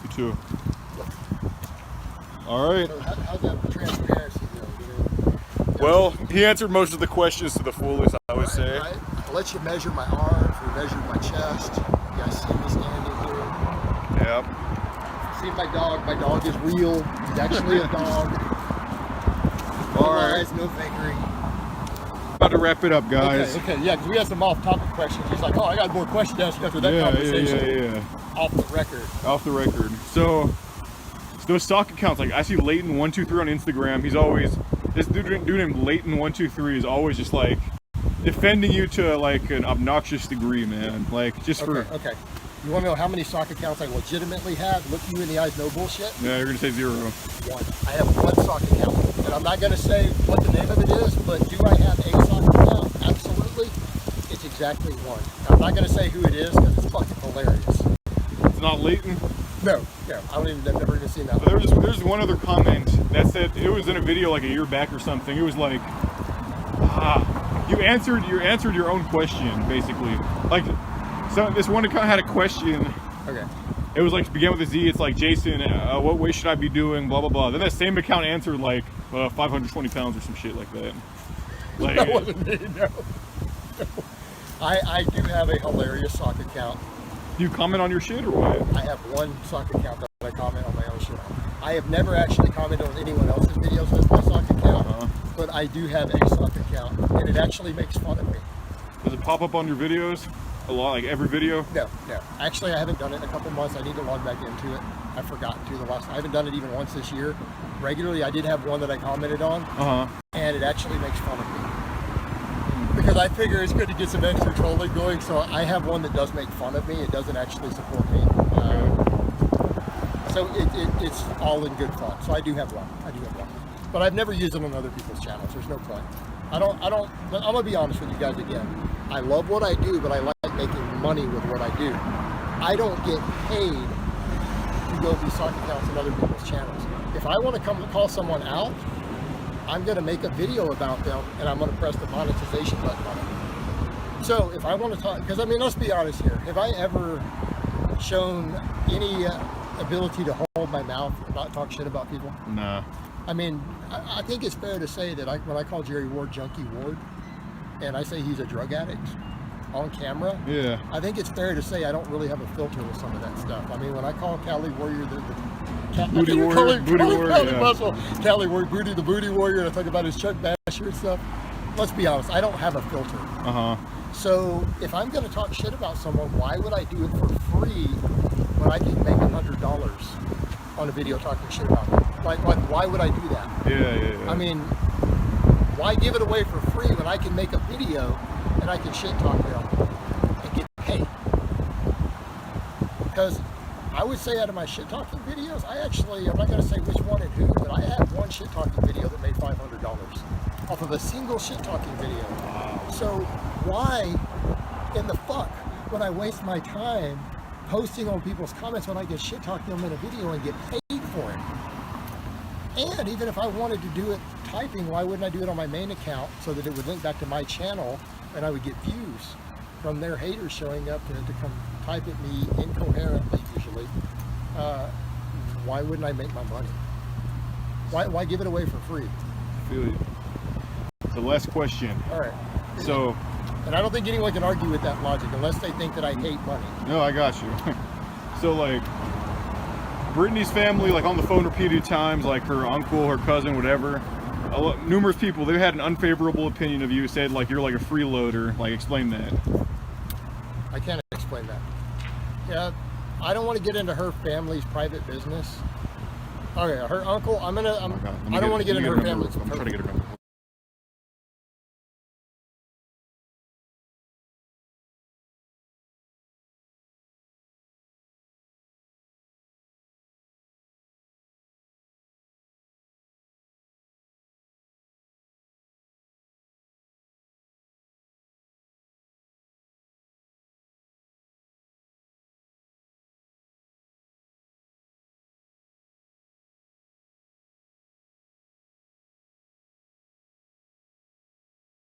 You too. All right. So how's that transparency go? You know? Well, he answered most of the questions to the fullest, I would say. Right. I'll let you measure my arms. We measured my chest. You guys see me standing here. Yep. See my dog. My dog is real. He's actually a dog. No lies, no fakery. About to wrap it up, guys. Okay, yeah, because we have some off-topic questions. He's like, oh, I got more questions to ask you after that conversation. Yeah. Off the record. Off the record. So those stock accounts, like I see Leighton123 on Instagram. He's always, this dude named Leighton123 is always just like defending you to like an obnoxious degree, man. Like just for. Okay. You want to know how many stock accounts I legitimately have? Look you in the eyes, no bullshit. Yeah, you're gonna say 0. One. I have one stock account, and I'm not gonna say what the name of it is, but do I have a stock account? Absolutely. It's exactly one. I'm not gonna say who it is because it's fucking hilarious. It's not Leighton. No. I've never even seen that. But there's one other comment that said it was in a video like a year back or something. It was like, you answered your own question basically. Like, so this one account had a question. Okay. It was like began with a Z. It's like, Jason, what weight should I be doing? Blah blah blah. Then that same account answered like 520 pounds or some shit like that. Like, That wasn't me. No. I do have a hilarious sock account. Do you comment on your shit or what? I have one sock account that I comment on my own shit on. I have never actually commented on anyone else's videos with my sock account, but I do have a sock account, and it actually makes fun of me. Does it pop up on your videos? A lot, like every video? No. Actually, I haven't done it in a couple months. I need to log back into it. I've forgotten to I haven't done it even once this year. Regularly, I did have one that I commented on, and it actually makes fun of me. Because I figure it's good to get some extra trolling going, so I have one that does make fun of me. It doesn't actually support me. So it's all in good fun. So I do have one. But I've never used it on other people's channels. There's no point. I'm gonna be honest with you guys again. I love what I do, but I like making money with what I do. I don't get paid to go be sock accounts on other people's channels. If I want to come call someone out, I'm going to make a video about them, and I'm going to press the monetization button on it. So if I want to talk, because I mean, let's be honest here. Have I ever shown any ability to hold my mouth and not talk shit about people? Nah. I mean, I think it's fair to say that when I call Jerry Ward Junkie Ward, and I say he's a drug addict on camera, I think it's fair to say I don't really have a filter with some of that stuff. I mean, when I call Cali Warrior the Booty warrior, booty warrior, Cali yeah. Muscle, Cali Booty, the booty warrior, and I talk about his Chuck Basher and stuff. Let's be honest, I don't have a filter. So if I'm going to talk shit about someone, why would I do it for free when I can make $100 on a video talking shit about them? Like why would I do that? Yeah. I mean, why give it away for free when I can make a video and I can shit talk them and get paid? Because I would say out of my shit talking videos, I'm not going to say which one and who, but I had one shit talking video that made $500 off of a single shit talking video. So why in the fuck would I waste my time posting on people's comments when I can shit talk them in a video and get paid for it? And even if I wanted to do it typing, why wouldn't I do it on my main account so that it would link back to my channel and I would get views from their haters showing up to come type at me incoherently usually? Why wouldn't I make my money? Why give it away for free? I feel you. The last question. All right. So, and I don't think anyone can argue with that logic unless they think that I hate money. no, I got you. So, like, Brittany's family, like, on the phone repeated times, like her uncle, her cousin, whatever, numerous people, they had an unfavorable opinion of you, said, like, you're like a freeloader. Like, explain that. I can't explain that. Yeah, I don't want to get into her family's private business. Okay, her uncle, I don't want to get into her family. I'm trying to get her number.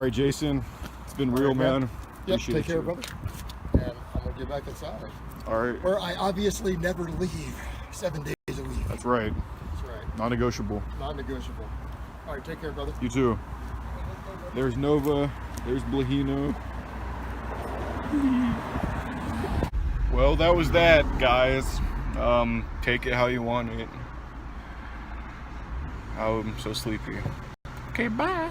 All right, Jason, it's been real, man. Yep, Appreciate take care, you. brother. And I'm going to get back inside. All right. Where I obviously never leave 7 days a week. That's right. That's right. Non-negotiable. Non-negotiable. All right, take care, brother. You too. There's Nova. There's Blahino. Well, that was that, guys. Take it how you want it. I'm so sleepy. Okay, bye.